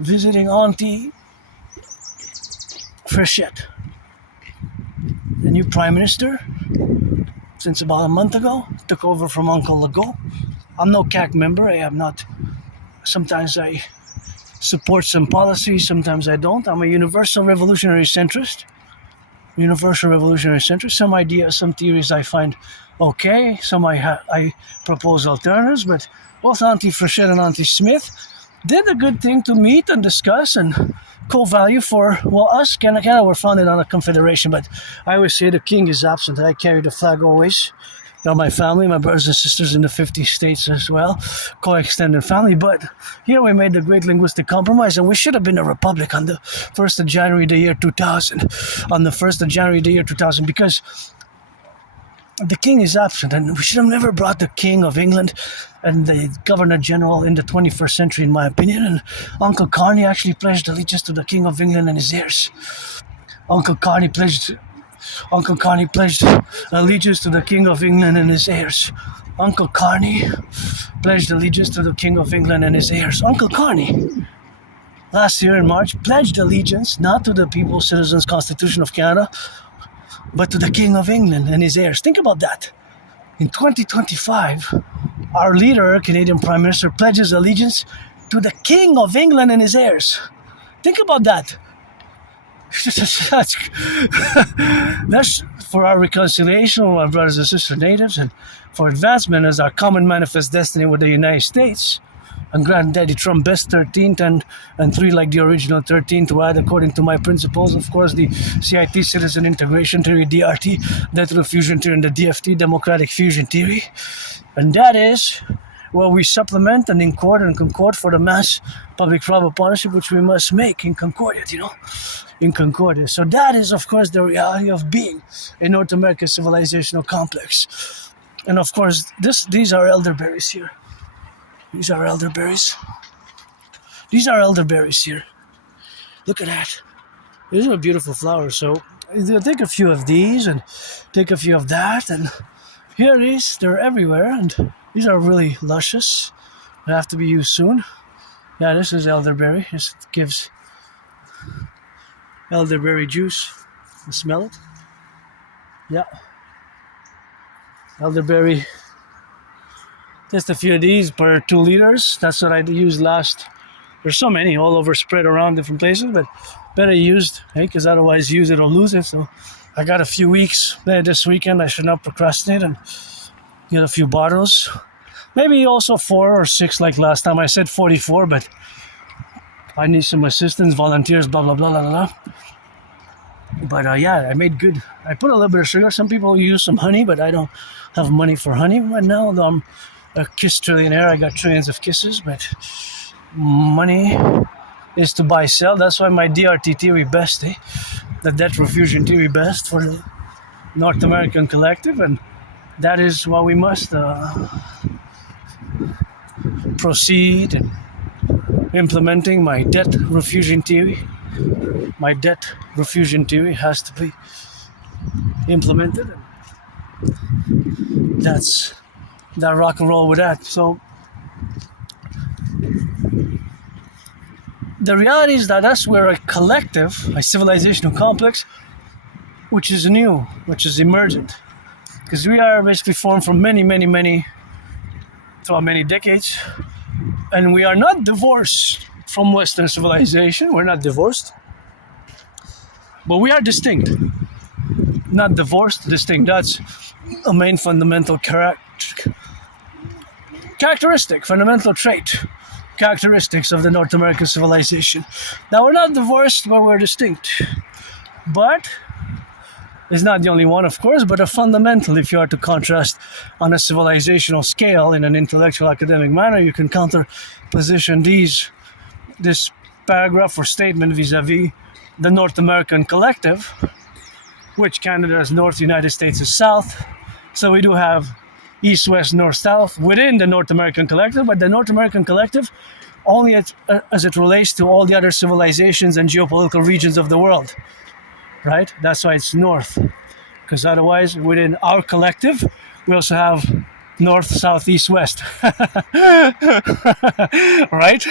visiting Auntie Frechette, the new Prime Minister, since about a month ago, took over from Uncle Legault. I'm no CAC member. I am not. Sometimes I support some policies, sometimes I don't. I'm a universal revolutionary centrist. Some ideas, some theories I find okay. Some I propose alternatives. But both Auntie Frechette and Auntie Smith did a good thing to meet and discuss and co-value for, well, us. Canada were founded on a confederation, but I always say the king is absent. I carry the flag always. My family, my brothers and sisters in the 50 states as well, co-extended family. But here we made the great linguistic compromise, and we should have been a republic on the 1st of January the year 2000. On the 1st of January the year 2000, because the king is absent, and we should have never brought the King of England and the Governor General in the 21st century, in my opinion. And Uncle Carney actually pledged allegiance to the King of England and his heirs. Uncle Carney pledged allegiance to the King of England and his heirs. Uncle Carney pledged allegiance to the King of England and his heirs. Uncle Carney, last year in March, pledged allegiance not to the People's Citizens Constitution of Canada, but to the King of England and his heirs. Think about that. In 2025, our leader, Canadian Prime Minister, pledges allegiance to the King of England and his heirs. Think about that. That's for our reconciliation with our brothers and sisters natives, and for advancement as our common manifest destiny with the United States, and Granddaddy Trump best 13th and 3 like the original 13 to add according to my principles, of course, the CIT citizen integration theory, DRT, Death Fusion theory, and the DFT democratic fusion theory. And that is where we supplement and incur and concord for the mass public-private partnership which we must make in Concordia, in Concordia. So that is, of course, the reality of being a North American civilizational complex. And of course, these are elderberries here. These are elderberries here. Look at that. These are beautiful flowers. So I'll take a few of these and take a few of that. And here it is. They're everywhere. And these are really luscious. They have to be used soon. Yeah, this is elderberry. It gives elderberry juice. You smell it? Yeah. Elderberry. Just a few of these per 2 liters. That's what I used last. There's so many all over, spread around different places, but better used, because otherwise use it or lose it. So I got a few weeks there this weekend. I should not procrastinate and get a few bottles. Maybe also 4 or 6 like last time. I said 44, but I need some assistance, volunteers, blah, blah, blah, blah, blah. But yeah, I made good. I put a little bit of sugar. Some people use some honey, but I don't have money for honey right now. Though I'm a kiss trillionaire. I got trillions of kisses, but money is to buy, sell. That's why my DRT theory best, the debt fusion theory best for the North American collective, and that is why we must proceed in implementing my debt fusion theory. My debt fusion theory has to be implemented. that's that rock and roll with that. So the reality is that we're a collective, a civilizational complex, which is new, which is emergent. Because we are basically formed from throughout many decades, and we are not divorced from Western civilization. We're not divorced, but we are distinct. Not divorced, distinct. That's a main fundamental characteristic, fundamental trait, characteristics of the North American civilization. Now, we're not divorced, but we're distinct. But it's not the only one, of course, but a fundamental. If you are to contrast on a civilizational scale in an intellectual academic manner, you can counter-position this paragraph or statement vis-a-vis the North American collective, which Canada is north, United States is south. So we do have east, west, north, south within the North American collective, but the North American collective only as it relates to all the other civilizations and geopolitical regions of the world, right? That's why it's north, because otherwise within our collective, we also have north, south, east, west, right?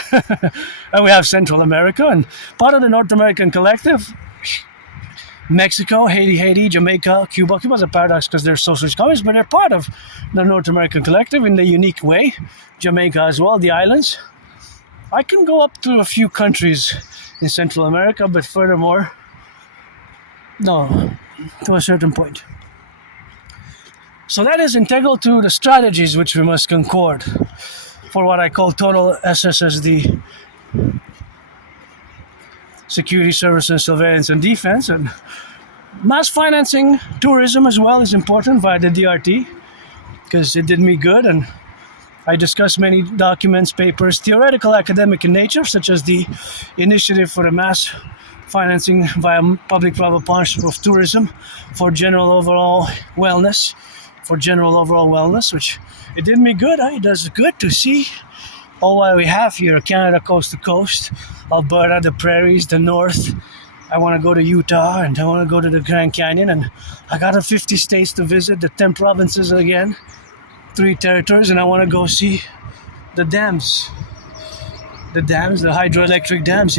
And we have Central America, and part of the North American collective, Mexico, Haiti, Jamaica, Cuba. Cuba's a paradox because they're socialist communists, but they're part of the North American collective in a unique way. Jamaica as well, the islands. I can go up to a few countries in Central America, but furthermore, no, to a certain point. So that is integral to the strategies which we must concord for what I call total SSSD, security services, surveillance and defense. And mass financing tourism as well is important via the DRT, because it did me good, and I discussed many documents, papers, theoretical, academic in nature, such as the initiative for the mass financing via public-private partnership of tourism for general overall wellness, which it did me good. It does good to see all what we have here, Canada coast to coast, Alberta, the prairies, the north. I want to go to Utah, and I want to go to the Grand Canyon, and I got 50 states to visit, the 10 provinces again, 3 territories, and I want to go see the dams, the hydroelectric dams,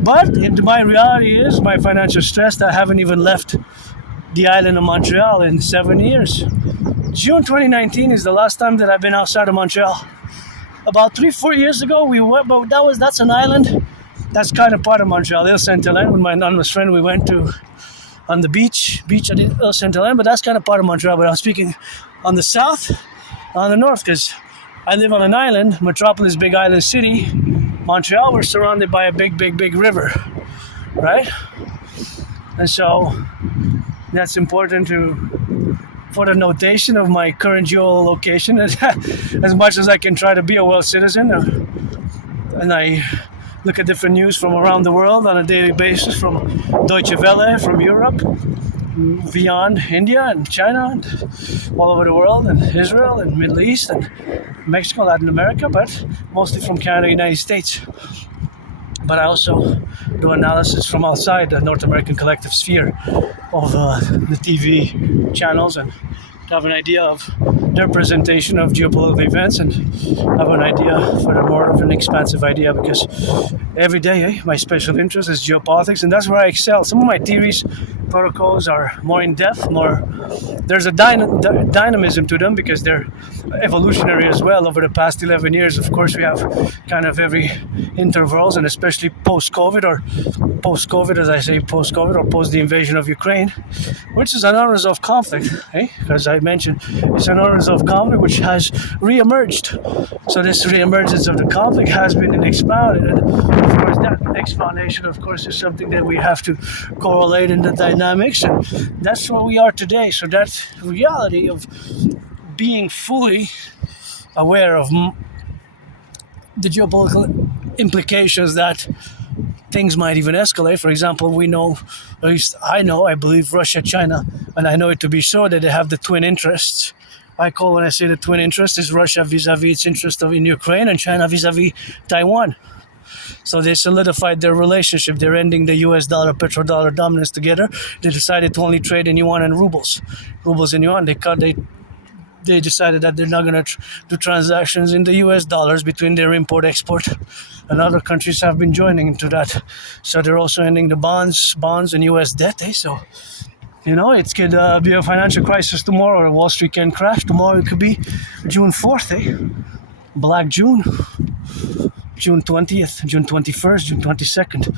But my reality is my financial stress. I haven't even left the island of Montreal in 7 years. June 2019 is the last time that I've been outside of Montreal. About 3-4 years ago, we went, but that's an island that's kind of part of Montreal, Ile Saint-Hélène. With my anonymous friend, we went to on the beach at Ile Saint-Hélène, but that's kind of part of Montreal. But I'm speaking on the south, on the north, because I live on an island, metropolis, big island city. Montreal, we're surrounded by a big river, right? And so that's important for the notation of my current geolocation, as much as I can try to be a world citizen. And I look at different news from around the world on a daily basis, from Deutsche Welle, from Europe, beyond India and China, and all over the world, and Israel, and Middle East, and Mexico, Latin America, but mostly from Canada, United States. But I also do analysis from outside the North American collective sphere of the TV channels, and have an idea of their presentation of geopolitical events, and have an idea for the more of an expansive idea, because every day my special interest is geopolitics, and that's where I excel. Some of my theories, protocols are more in-depth, there's a dynamism to them, because they're evolutionary as well. Over the past 11 years, of course, we have kind of every intervals, and especially post-COVID, as I say, post-COVID, or post the invasion of Ukraine, which is an unresolved conflict, because I mentioned it's an unresolved conflict which has re-emerged. So this re-emergence of the conflict has been expounded, and of course that explanation, of course, is something that we have to correlate in the dynamics, and that's where we are today. So that reality of being fully aware of the geopolitical implications that things might even escalate. For example, we know, at least I believe Russia, China, and I know it to be so, that they have the twin interests. When I say the twin interest, is Russia vis-a-vis its interest in Ukraine, and China vis-a-vis Taiwan. So they solidified their relationship. They're ending the US dollar, petrodollar dominance together. They decided to only trade in yuan and rubles. Rubles and yuan. They they decided that they're not going to do transactions in the US dollars between their import-export, and other countries have been joining into that. So they're also ending the bonds and US debt. So, it could be a financial crisis tomorrow. Wall Street can crash. Tomorrow it could be June 4th, Black June. June 20th, June 21st, June 22nd,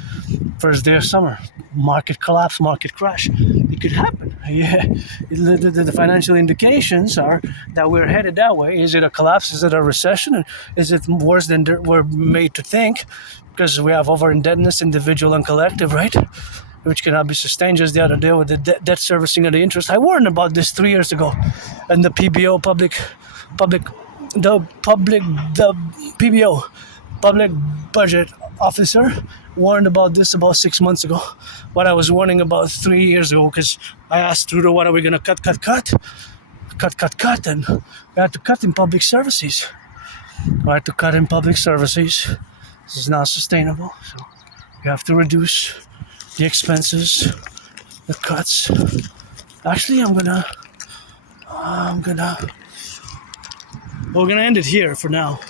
first day of summer. Market collapse, market crash. It could happen. Yeah, the financial indications are that we're headed that way. Is it a collapse? Is it a recession? Is it worse than we're made to think? Because we have over-indebtedness, individual and collective, right? Which cannot be sustained. Just the other day with the debt servicing of the interest. I warned about this 3 years ago. And the PBO, the PBO, Public Budget Officer, warned about this about 6 months ago. What I was warning about 3 years ago, because I asked Trudeau, what are we going to cut? And we had to cut in public services. This is not sustainable. So we have to reduce the expenses, the cuts. Actually, we're gonna end it here for now.